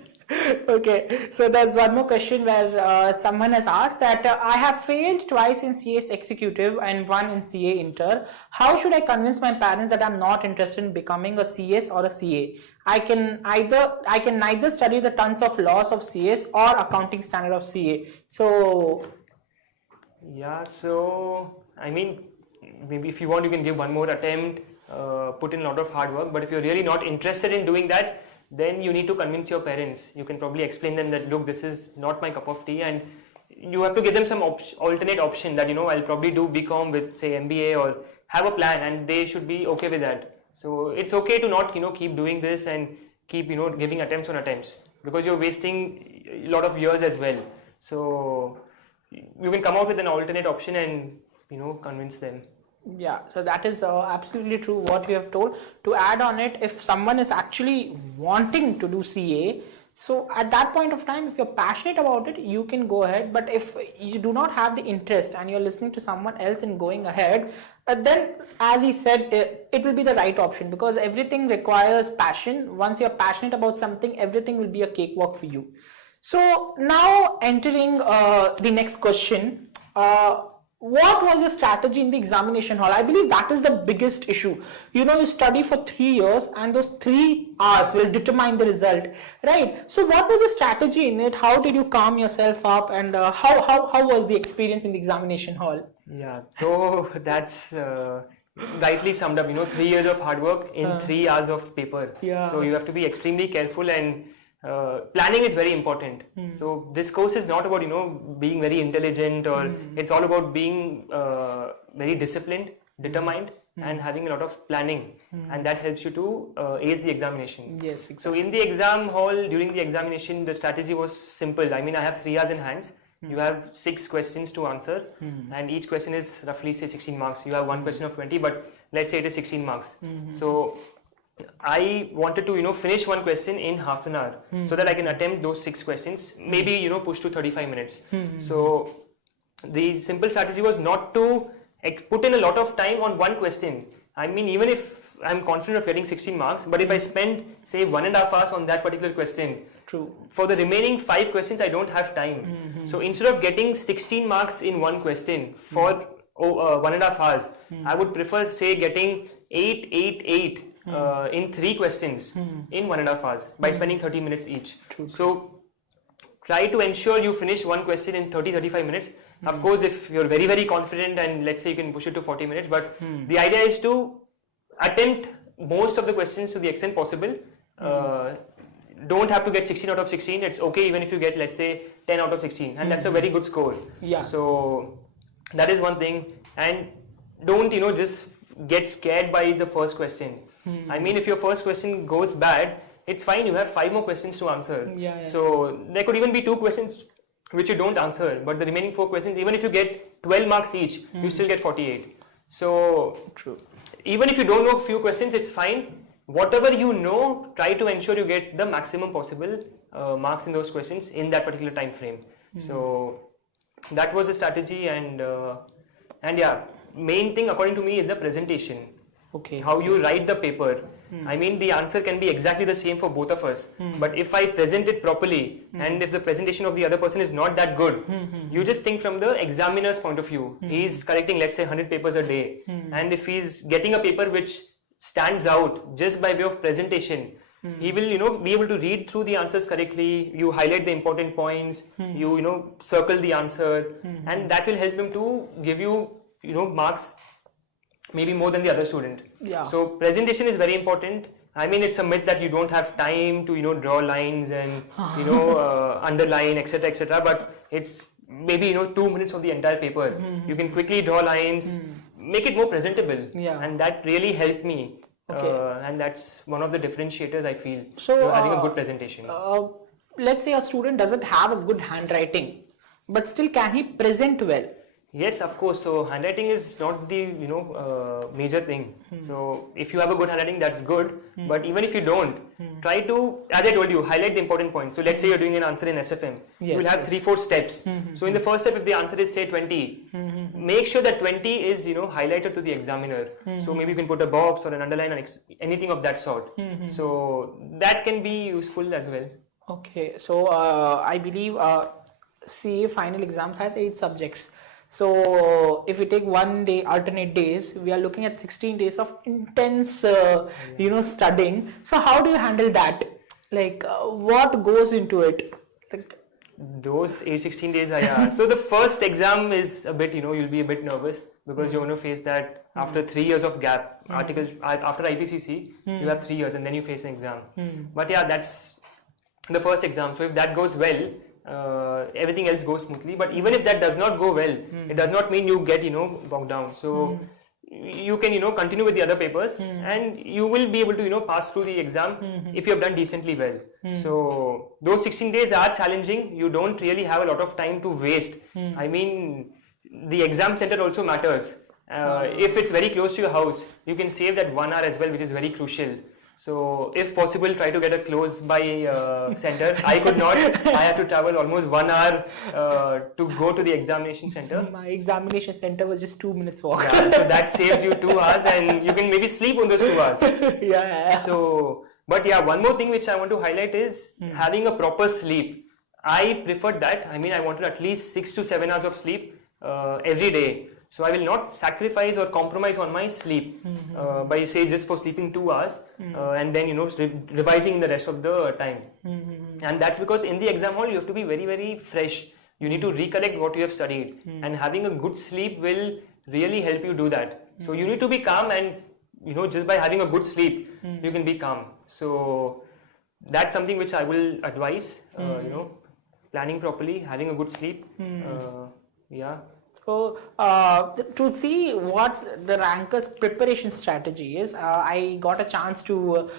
Okay, so there's one more question where someone has asked that I have failed twice in CA's executive and one in CA inter. How should I convince my parents that I'm not interested in becoming a CS or a CA? I can neither study the tons of laws of CS or accounting standard of CA. So yeah, so I mean, maybe if you want, you can give one more attempt, put in a lot of hard work. But if you're really not interested in doing that, then you need to convince your parents. You can probably explain them that, look, this is not my cup of tea, and you have to give them some alternate option that, I'll probably do BCom with, say, MBA, or have a plan, and they should be okay with that. So it's okay to not, keep doing this and keep, giving attempts on attempts, because you're wasting a lot of years as well. So you can come out with an alternate option and, convince them. Yeah, so that is absolutely true what you have told. To add on it, if someone is actually wanting to do CA, so at that point of time, if you're passionate about it, you can go ahead. But if you do not have the interest and you're listening to someone else and going ahead, then as he said, it will be the right option because everything requires passion. Once you're passionate about something, everything will be a cakewalk for you. So now entering the next question, what was your strategy in the examination hall? I believe that is the biggest issue. You know, you study for 3 years and those 3 hours will determine the result, right? So what was the strategy in it? How did you calm yourself up, and how was the experience in the examination hall? Yeah, so that's rightly summed up, 3 years of hard work in 3 hours of paper. Yeah. So you have to be extremely careful, and planning is very important. So this course is not about, being very intelligent, or it's all about being very disciplined, determined, and having a lot of planning, and that helps you to ace the examination. Yes, exactly. So in the exam hall, during the examination, the strategy was simple. I mean, I have 3 hours in hands. You have 6 questions to answer, and each question is roughly say 16 marks. You have one question of 20, but let's say it is 16 marks. So I wanted to, finish one question in half an hour so that I can attempt those 6 questions, maybe, push to 35 minutes. So the simple strategy was not to put in a lot of time on one question. I mean, even if I'm confident of getting 16 marks, but if I spend say 1.5 hours on that particular question, true, for the remaining 5 questions, I don't have time. So instead of getting 16 marks in one question for 1.5 hours, I would prefer say getting 8 in 3 questions in 1.5 hours by spending 30 minutes each. True. So try to ensure you finish one question in 30-35 minutes. Of course, if you're very, very confident, and let's say you can push it to 40 minutes, but the idea is to attempt most of the questions to the extent possible. Don't have to get 16 out of 16. It's okay even if you get, let's say, 10 out of 16, and that's a very good score. Yeah. So that is one thing, and don't just get scared by the first question. I mean, if your first question goes bad, it's fine. You have 5 more questions to answer. Yeah. So there could even be 2 questions which you don't answer, but the remaining 4 questions, even if you get 12 marks each, you still get 48. So true. Even if you don't know a few questions, it's fine. Whatever you know, try to ensure you get the maximum possible marks in those questions in that particular time frame. So that was the strategy, and yeah, main thing according to me is the presentation. Okay. How you write the paper. I mean, the answer can be exactly the same for both of us, but if I present it properly, and if the presentation of the other person is not that good, you just think from the examiner's point of view. He's correcting, let's say, 100 papers a day, and if he's getting a paper which stands out just by way of presentation, he will, be able to read through the answers correctly. You highlight the important points, you circle the answer, and that will help him to give you, marks maybe more than the other student. Yeah. So presentation is very important. I mean, it's a myth that you don't have time to, draw lines and, underline, etc., but it's maybe, 2 minutes of the entire paper. You can quickly draw lines, make it more presentable. Yeah. And that really helped me. Okay. And that's one of the differentiators I feel. So having a good presentation. Let's say a student doesn't have a good handwriting, but still can he present well? Yes, of course. So handwriting is not the major thing. So if you have a good handwriting, that's good. But even if you don't, try to, as I told you, highlight the important points. So let's say you're doing an answer in SFM. You will have 3-4 steps. So in the first step, if the answer is say 20, make sure that 20 is highlighted to the examiner. So maybe you can put a box or an underline or anything of that sort. So that can be useful as well. Okay. So I believe CA final exams has 8 subjects. So if we take 1 day, alternate days, we are looking at 16 days of intense, studying. So how do you handle that? Like, what goes into it? Like, those 16 days are, so the first exam is a bit, you'll be a bit nervous because you're going to face that after 3 years of gap. After IPCC, you have 3 years and then you face an exam. But yeah, that's the first exam. So if that goes well, everything else goes smoothly. But even if that does not go well, it does not mean you get bogged down. So you can continue with the other papers, and you will be able to pass through the exam if you have done decently well. So those 16 days are challenging. You don't really have a lot of time to waste. I mean, the exam center also matters. If it's very close to your house, you can save that 1 hour as well, which is very crucial. So if possible, try to get a close by center. I could not. I had to travel almost 1 hour to go to the examination center. My examination center was just 2 minutes walk. Yeah, so that saves you 2 hours, and you can maybe sleep on those 2 hours. Yeah. So, but yeah, one more thing which I want to highlight is having a proper sleep. I preferred that. I mean, I wanted at least 6 to 7 hours of sleep every day. So I will not sacrifice or compromise on my sleep by say just for sleeping 2 hours and then revising the rest of the time. And that's because in the exam hall you have to be very, very fresh. You need to recollect what you have studied, and having a good sleep will really help you do that. So you need to be calm, and just by having a good sleep you can be calm. So that's something which I will advise. Planning properly, having a good sleep. Yeah. So to see what the ranker's preparation strategy is, I got a chance to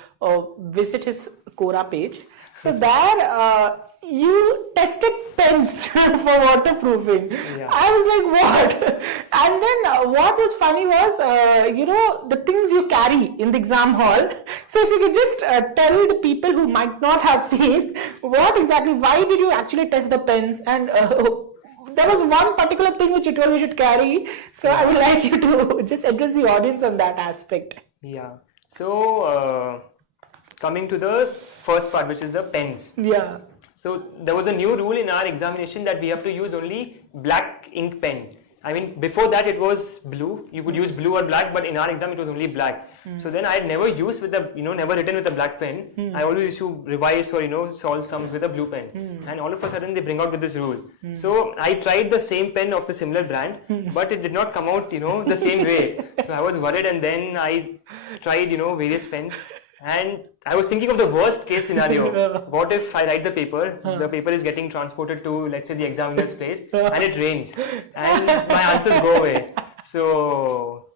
visit his Quora page. So there you tested pens for waterproofing. Yeah. I was like, what? And then what was funny was, the things you carry in the exam hall. So if you could just tell the people who might not have seen why did you actually test the pens, and there was one particular thing which you told we should carry. So I would like you to just address the audience on that aspect. Yeah. So coming to the first part, which is the pens. Yeah. So there was a new rule in our examination that we have to use only black ink pen. I mean, before that it was blue. You could use blue or black, but in our exam it was only black. So then I had never used never written with a black pen. I always used to revise or solve sums with a blue pen. And all of a sudden they bring out with this rule. So I tried the same pen of the similar brand, but it did not come out the same way. So I was worried, and then I tried various pens. And I was thinking of the worst case scenario. What if I write the paper is getting transported to, let's say, the examiner's place, and it rains, and my answers go away. So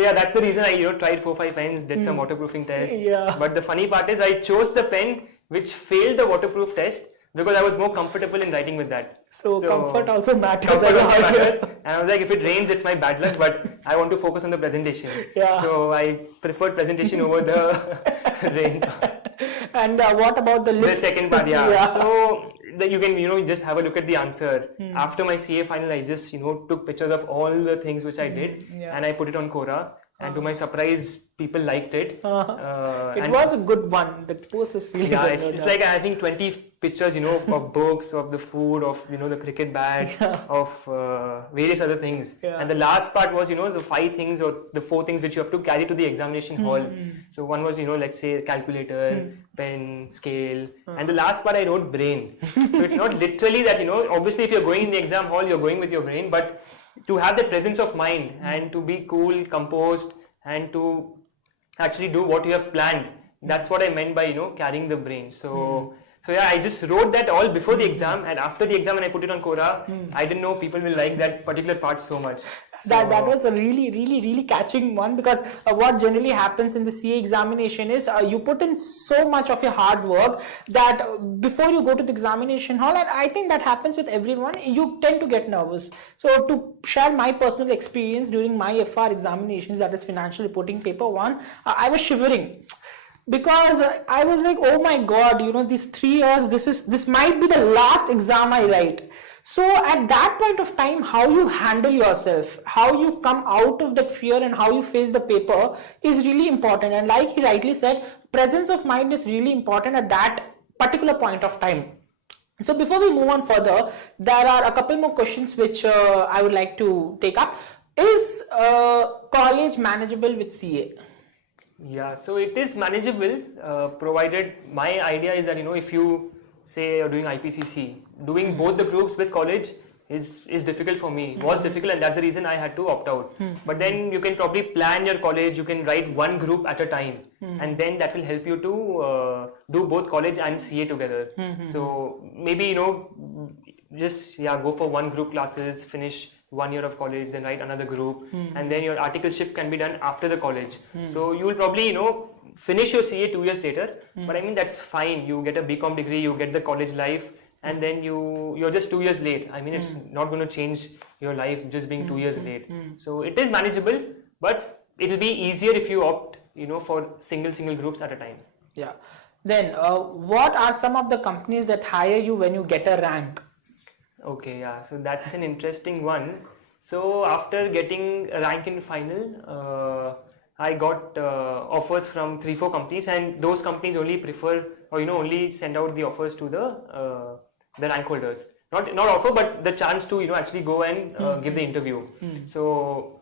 yeah, that's the reason I tried 4-5 pens, did some waterproofing test. Yeah. But the funny part is I chose the pen which failed the waterproof test because I was more comfortable in writing with that. So comfort also matters. Comfort also matters. And I was like, if it rains, it's my bad luck, but I want to focus on the presentation. Yeah. So I preferred presentation over the rain. And what about the list? The second part, yeah. So you can just have a look at the answer. After my CA final, I just took pictures of all the things which I did, and I put it on Quora. And to my surprise, people liked it. It was a good one. The post was really good. It's like I think 20 pictures, of books, of the food, of the cricket bat, of various other things. Yeah. And the last part was the 5 things or the 4 things which you have to carry to the examination hall. So one was let's say calculator, pen, scale, and the last part I wrote brain. So it's not literally that obviously if you're going in the exam hall, you're going with your brain, but to have the presence of mind and to be cool, composed, and to actually do what you have planned. That's what I meant by carrying the brain. So yeah, I just wrote that all before the exam, and after the exam when I put it on Quora, I didn't know people will like that particular part so much. So that was a really catching one, because what generally happens in the CA examination is you put in so much of your hard work that before you go to the examination hall, and I think that happens with everyone, you tend to get nervous. So to share my personal experience during my FR examinations, that is financial reporting paper 1, I was shivering. Because I was like, oh my God, these 3 years, this might be the last exam I write. So at that point of time, how you handle yourself, how you come out of that fear and how you face the paper is really important. And like he rightly said, presence of mind is really important at that particular point of time. So before we move on further, there are a couple more questions which I would like to take up. Is college manageable with CA? Yeah, so it is manageable, provided my idea is that if you say you're doing IPCC, doing both the groups with college is difficult for me. Was difficult, and that's the reason I had to opt out. But then you can probably plan your college. You can write one group at a time, and then that will help you to do both college and CA together. So maybe just go for one group classes, finish 1 year of college, then write another group, and then your articleship can be done after the college. So you will probably finish your CA 2 years later, but I mean that's fine. You get a BCom degree, you get the college life, and then you're just 2 years late. I mean it's not going to change your life just being 2 years late. So it is manageable, but it will be easier if you opt for single groups at a time. Yeah. Then what are some of the companies that hire you when you get a rank? Okay, yeah. So that's an interesting one. So after getting a rank in final, I got offers from 3-4 companies, and those companies only prefer, or only send out the offers to the rank holders. Not offer, but the chance to actually go and give the interview. So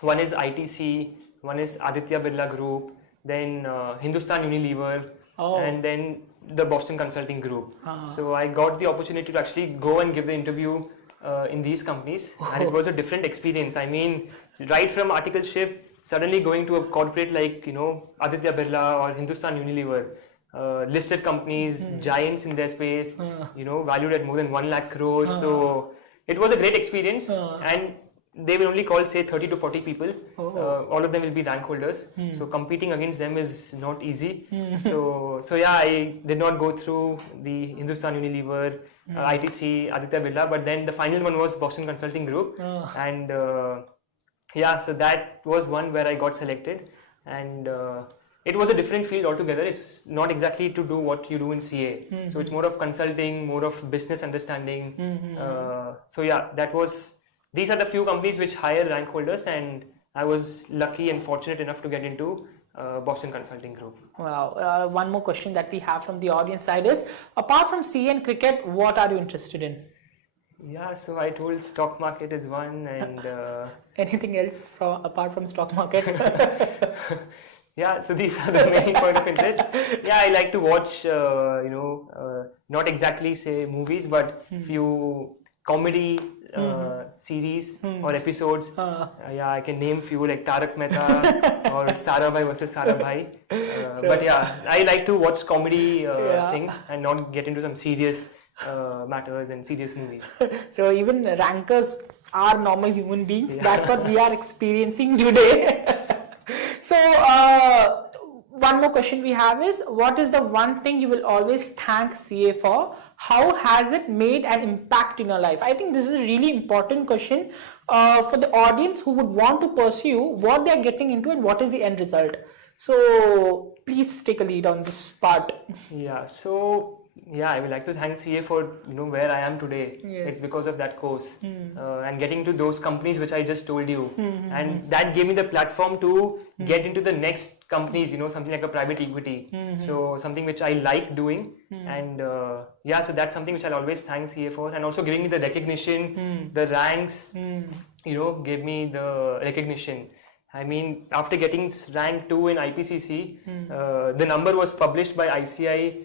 one is ITC, one is Aditya Birla Group, then Hindustan Unilever, and then the Boston Consulting Group. So I got the opportunity to actually go and give the interview in these companies, and it was a different experience. I mean, right from Articleship, suddenly going to a corporate like Aditya Birla or Hindustan Unilever, listed companies, giants in their space, valued at more than 1 lakh crores. So it was a great experience, and they will only call say 30 to 40 people. All of them will be rank holders. So competing against them is not easy. So yeah, I did not go through the Hindustan Unilever, ITC, Aditya Birla, but then the final one was Boston Consulting Group, and yeah, so that was one where I got selected, and it was a different field altogether. It's not exactly to do what you do in CA. So it's more of consulting, more of business understanding. So yeah, these are the few companies which hire rank holders, and I was lucky and fortunate enough to get into Boston Consulting Group. Wow. One more question that we have from the audience side is, apart from CA and cricket, what are you interested in? Yeah, so I told stock market is one, and anything else apart from stock market? Yeah, so these are the main point of interest. Yeah, I like to watch, not exactly say movies, but few comedy series or episodes. Yeah, I can name few like Tarak Mehta or Sarabhai versus Sarabhai. But yeah, I like to watch comedy things and not get into some serious matters and serious movies. So even rankers are normal human beings. That's what we are experiencing today. So one more question we have is, what is the one thing you will always thank CA for? How has it made an impact in your life? I think this is a really important question for the audience who would want to pursue what they are getting into and what is the end result. So please take a lead on this part. Yeah, so yeah, I would like to thank CA for where I am today. It's because of that course and getting to those companies which I just told you, and that gave me the platform to get into the next companies, something like a private equity. So something which I like doing, and yeah, so that's something which I'll always thank CA for, and also giving me the recognition, the ranks, gave me the recognition. I mean, after getting rank 2 in IPCC, the number was published by ICAI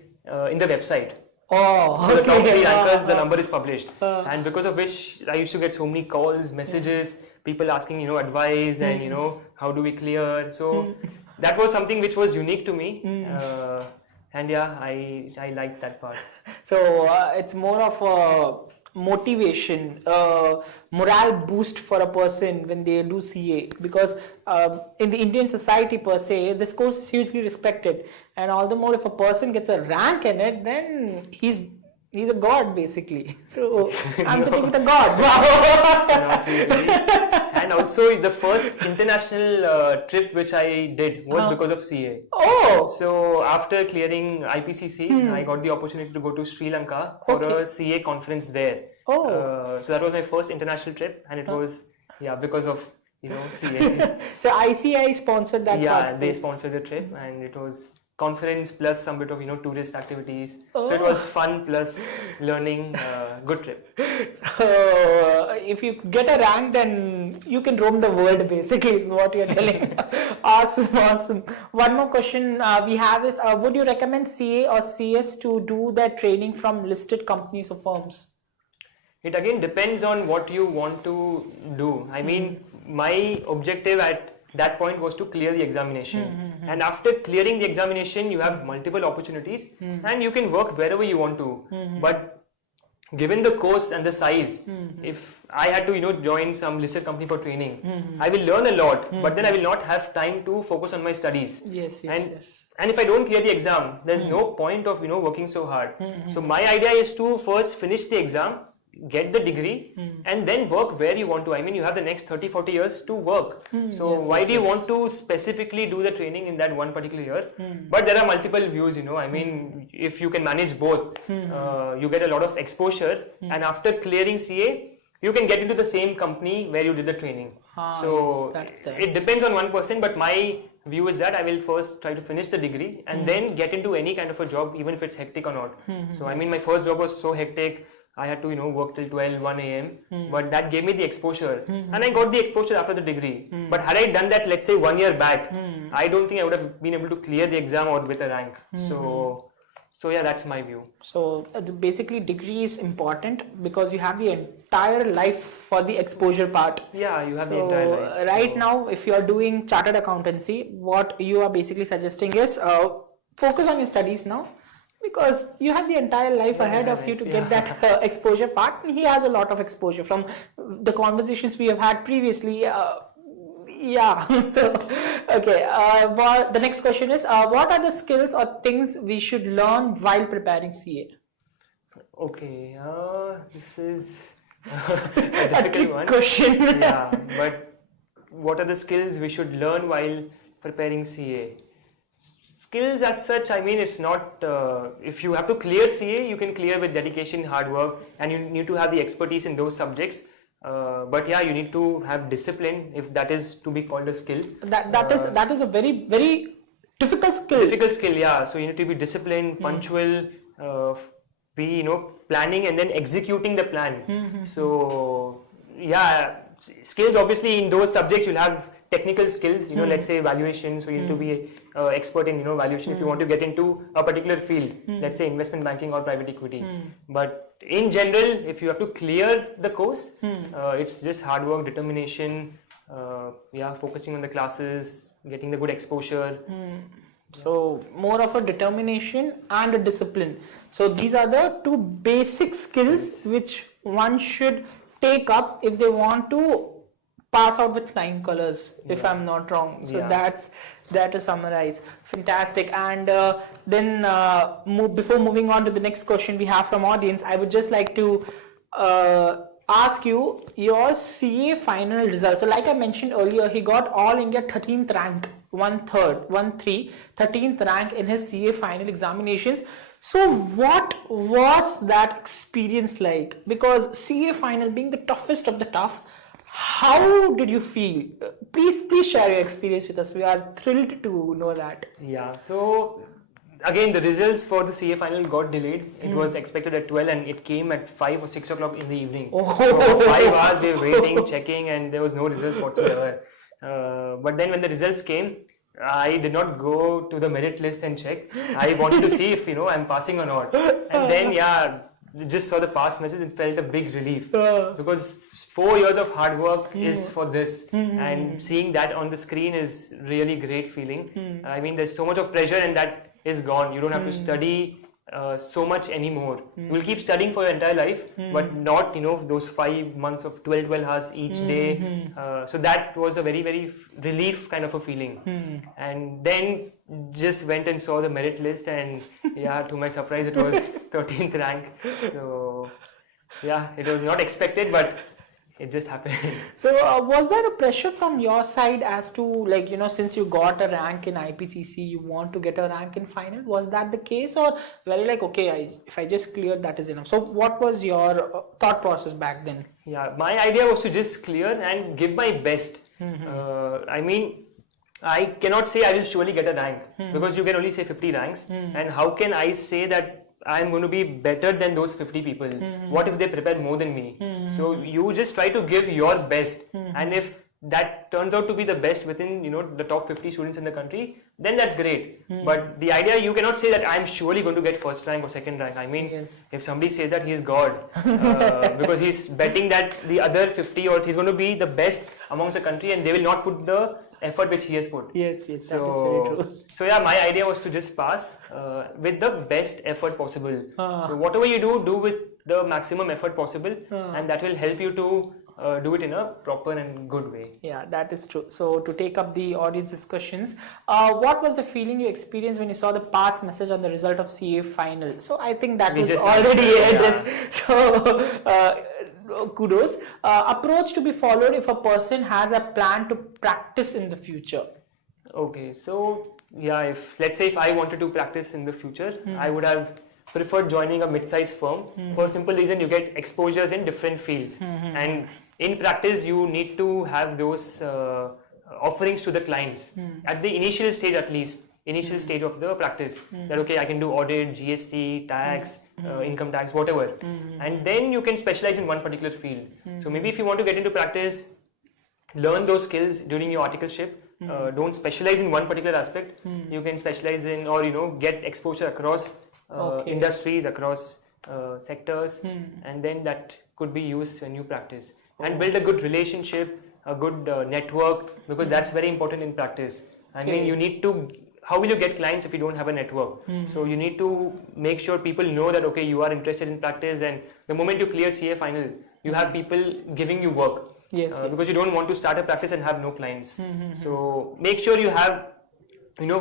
in the website. So the top 3 rankers, the number is published, and because of which I used to get so many calls, messages, people asking advice and how do we clear. So that was something which was unique to me, and yeah, I liked that part. So it's more of a motivation, morale boost for a person when they do CA, because in the Indian society per se, this course is hugely respected, and all the more if a person gets a rank in it, then he's a god basically. So I'm sitting with a god. Not really. And also the first international trip which I did was because of CA. So after clearing IPCC, I got the opportunity to go to Sri Lanka for a CA conference there. So that was my first international trip, and it was because of CA. So ICAI sponsored that. Yeah, they sponsored the trip, and it was conference plus some bit of tourist activities. So it was fun plus learning. Good trip. So if you get a rank, then you can roam the world basically, is what you're telling. Awesome. One more question we have is, would you recommend CA or CS to do their training from listed companies or firms? It again depends on what you want to do. I mean, my objective at that point was to clear the examination, and after clearing the examination you have multiple opportunities and you can work wherever you want to. But given the course and the size, if I had to join some listed company for training, I will learn a lot, but then I will not have time to focus on my studies. And if I don't clear the exam, there's no point of working so hard. So my idea is to first finish the exam, get the degree and then work where you want to. I mean, you have the next 30-40 years to work. So why do you want to specifically do the training in that one particular year? But there are multiple views, I mean, if you can manage both, you get a lot of exposure, and after clearing CA, you can get into the same company where you did the training. So it depends on one person, but my view is that I will first try to finish the degree and then get into any kind of a job, even if it's hectic or not. So I mean, my first job was so hectic, I had to work till 12, 1 a.m. But that gave me the exposure, and I got the exposure after the degree. But had I done that, let's say 1 year back, I don't think I would have been able to clear the exam or with a rank. So yeah, that's my view. So basically degree is important because you have the entire life for the exposure part. Yeah, you have the entire life. Right now, if you are doing chartered accountancy, what you are basically suggesting is focus on your studies now, because you have the entire life ahead of you to get that exposure part. And he has a lot of exposure from the conversations we have had previously. So okay, the next question is what are the skills or things we should learn while preparing CA? Okay, this is a difficult one. Question. Yeah, but what are the skills we should learn while preparing CA? Skills as such, I mean, it's not, if you have to clear CA, you can clear with dedication, hard work, and you need to have the expertise in those subjects. But yeah, you need to have discipline, if that is to be called a skill. That is a very, very difficult skill. Difficult skill, yeah. So you need to be disciplined, punctual, be planning and then executing the plan. So yeah, skills, obviously in those subjects you'll have technical skills, let's say valuation, so you need to be expert in valuation if you want to get into a particular field, let's say investment banking or private equity. But in general, if you have to clear the course, it's just hard work, determination, focusing on the classes, getting the good exposure. So more of a determination and a discipline. So these are the two basic skills which one should take up if they want to pass out with flying colors, if I'm not wrong. So that's to summarize. Fantastic. And then before moving on to the next question we have from audience, I would just like to ask you your CA final results. So like I mentioned earlier, he got All India 13th rank, 13th rank in his CA final examinations. So what was that experience like? Because CA final being the toughest of the tough, how did you feel? Please share your experience with us. We are thrilled to know that. Yeah, so again, the results for the CA final got delayed. It was expected at 12 and it came at 5 or 6 o'clock in the evening. So for 5 hours we were waiting, checking, and there was no results whatsoever. But then when the results came, I did not go to the merit list and check. I wanted to see if I'm passing or not. And then just saw the pass message and felt a big relief, because 4 years of hard work is for this, and seeing that on the screen is really great feeling. I mean, there's so much of pressure and that is gone. You don't have to study so much anymore. You will keep studying for your entire life, but not those 5 months of 12 hours each day. So that was a very, very relief kind of a feeling. And then just went and saw the merit list, and to my surprise it was 13th rank. So it was not expected, but it just happened. So was there a pressure from your side as to, since you got a rank in IPCC, you want to get a rank in final? Was that the case, or were you like, okay, if I just cleared, that is enough? So what was your thought process back then? Yeah, my idea was to just clear and give my best. I mean, I cannot say I will surely get a rank, because you can only say 50 ranks. And how can I say that I'm going to be better than those 50 people? What if they prepare more than me? So you just try to give your best, and if that turns out to be the best within the top 50 students in the country, then that's great. But the idea, you cannot say that I'm surely going to get first rank or second rank. I mean, if somebody says that, he's God, because he's betting that the other 50 or he's going to be the best amongst the country, and they will not put the effort which he has put. Yes, that is very true. So my idea was to just pass with the best effort possible. So whatever you do with the maximum effort possible, and that will help you to do it in a proper and good way. Yeah, that is true. So to take up the audience's questions, what was the feeling you experienced when you saw the pass message on the result of CA final? So I think that was already addressed. So kudos. Approach to be followed if a person has a plan to practice in the future. Okay, so yeah, if let's say if I wanted to practice in the future, I would have preferred joining a mid-sized firm for a simple reason: you get exposures in different fields, and in practice you need to have those offerings to the clients at the initial stage, at least initial stage of the practice, that okay, I can do audit, GST, tax, income tax, whatever, and then you can specialize in one particular field. So maybe if you want to get into practice, learn those skills during your articleship. Don't specialize in one particular aspect. You can specialize in, or get exposure across industries, across sectors, and then that could be used when you practice. And build a good relationship, a good network, because that's very important in practice. I mean, you need to, how will you get clients if you don't have a network? So you need to make sure people know that okay, you are interested in practice, and the moment you clear CA final, you have people giving you work. Yes, because you don't want to start a practice and have no clients. So make sure you have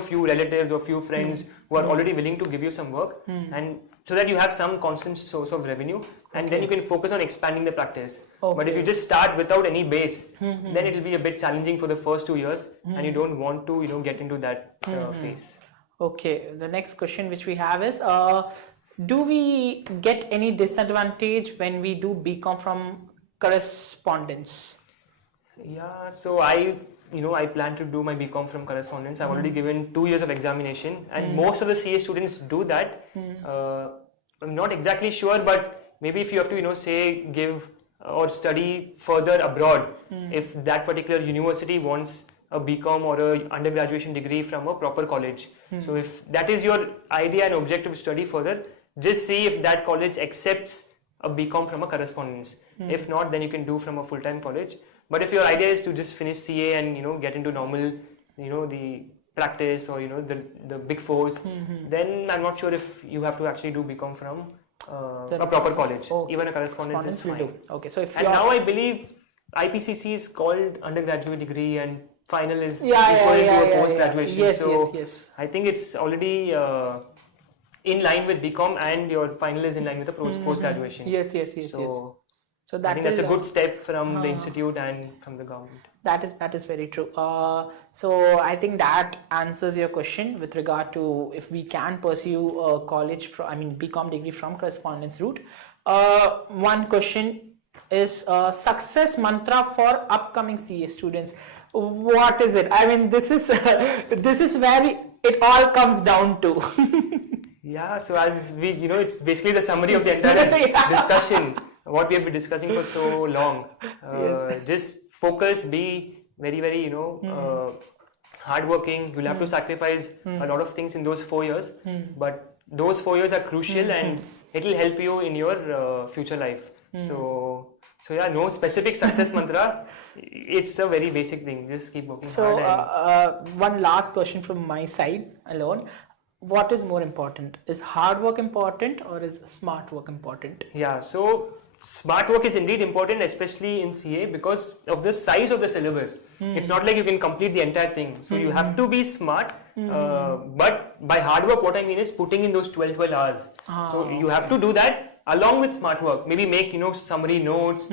few relatives or few friends who are already willing to give you some work, and so that you have some constant source of revenue, and then you can focus on expanding the practice. But if you just start without any base, then it will be a bit challenging for the first 2 years, and you don't want to get into that phase. Okay, the next question which we have is, do we get any disadvantage when we do BCom from correspondence? Yeah, so I plan to do my BCom from correspondence. I've already given 2 years of examination, and most of the CA students do that. I'm not exactly sure, but maybe if you have to, say give or study further abroad, if that particular university wants a BCom or a undergraduation degree from a proper college. So if that is your idea and objective to study further, just see if that college accepts a BCom from a correspondence. If not, then you can do from a full-time college. But if your idea is to just finish CA and get into normal, the practice or the big fours, then I'm not sure if you have to actually do BCom from a proper college. Even a correspondence is fine. Okay, so if now I believe IPCC is called undergraduate degree and final is equal to a post-graduation. Yes. I think it's already in line with BCom, and your final is in line with the post-graduation. Yes. So that I think that's a good step from the institute and from the government. That is very true. So I think that answers your question with regard to if we can pursue a college BCom degree from correspondence route. One question is success mantra for upcoming CA students. What is it? I mean, this is where it all comes down to. Yeah, so as we, it's basically the summary of the entire discussion, what we have been discussing for so long. Just focus, be very, very, hardworking. You'll have to sacrifice a lot of things in those 4 years, but those 4 years are crucial, and it will help you in your future life. So yeah, no specific success mantra. It's a very basic thing. Just keep working hard. One last question from my side alone. What is more important? Is hard work important or is smart work important? Yeah, so smart work is indeed important, especially in CA, because of the size of the syllabus. It's not like you can complete the entire thing. So you have to be smart, but by hard work, what I mean is putting in those 12 hours. So you have to do that along with smart work. Maybe make summary notes,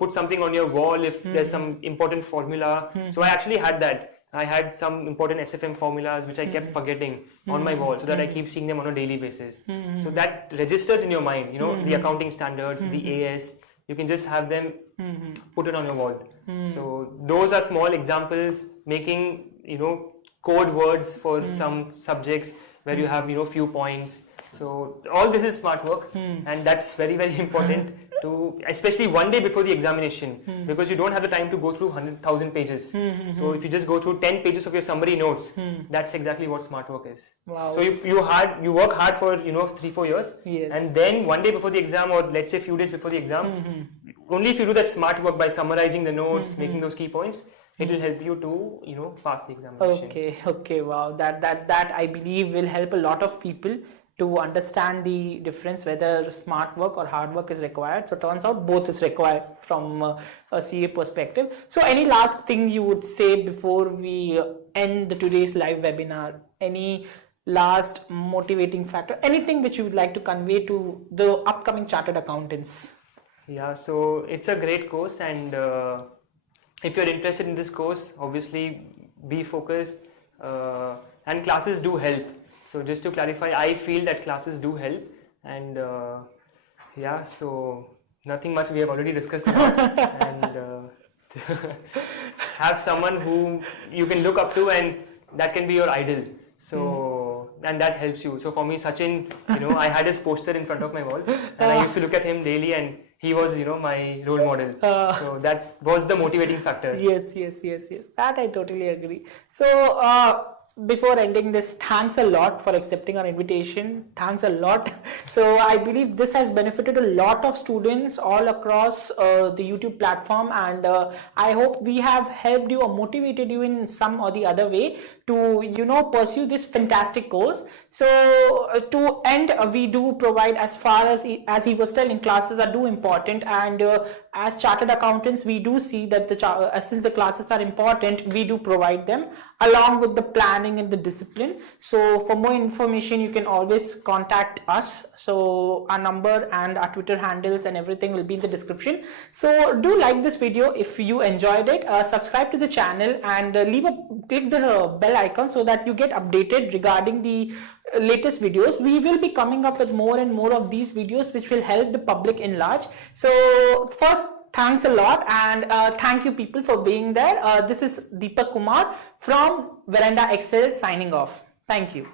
put something on your wall if there's some important formula. So I actually had that. I had some important SFM formulas which I kept forgetting on my wall, so that I keep seeing them on a daily basis. So that registers in your mind, the accounting standards, the AS, you can just have them, put it on your wall. So those are small examples, making, code words for some subjects where you have, few points. So all this is smart work, and that's very, very important to, especially one day before the examination, because you don't have the time to go through 100,000 pages. So if you just go through 10 pages of your summary notes, that's exactly what smart work is. Wow. So if you work hard for 3-4 years, and then one day before the exam, or let's say a few days before the exam, only if you do that smart work by summarizing the notes, making those key points, it will help you to pass the examination. Okay, wow, that I believe will help a lot of people to understand the difference whether smart work or hard work is required. So turns out both is required from a CA perspective. So any last thing you would say before we end today's live webinar? Any last motivating factor, anything which you would like to convey to the upcoming chartered accountants? Yeah, so it's a great course, and if you're interested in this course, obviously be focused, and classes do help. So just to clarify, I feel that classes do help, and yeah, so nothing much we have already discussed about, and have someone who you can look up to, and that can be your idol. So and that helps you. So for me, Sachin, I had his poster in front of my wall, and I used to look at him daily, and he was, my role model. So that was the motivating factor. Yes. That I totally agree. So before ending this, thanks a lot for accepting our invitation. Thanks a lot. So I believe this has benefited a lot of students all across the YouTube platform, and I hope we have helped you or motivated you in some or the other way to pursue this fantastic course. So to end, we do provide, as far as he was telling, classes are important, and as chartered accountants we do see that since the classes are important, we do provide them along with the planning and the discipline. So for more information you can always contact us. So our number and our Twitter handles and everything will be in the description. So do like this video if you enjoyed it, subscribe to the channel, and click the bell icon so that you get updated regarding the latest videos. We will be coming up with more and more of these videos which will help the public in large. So first, thanks a lot, and thank you people for being there. This is Deepak Kumar from Veranda Excel signing off. Thank you.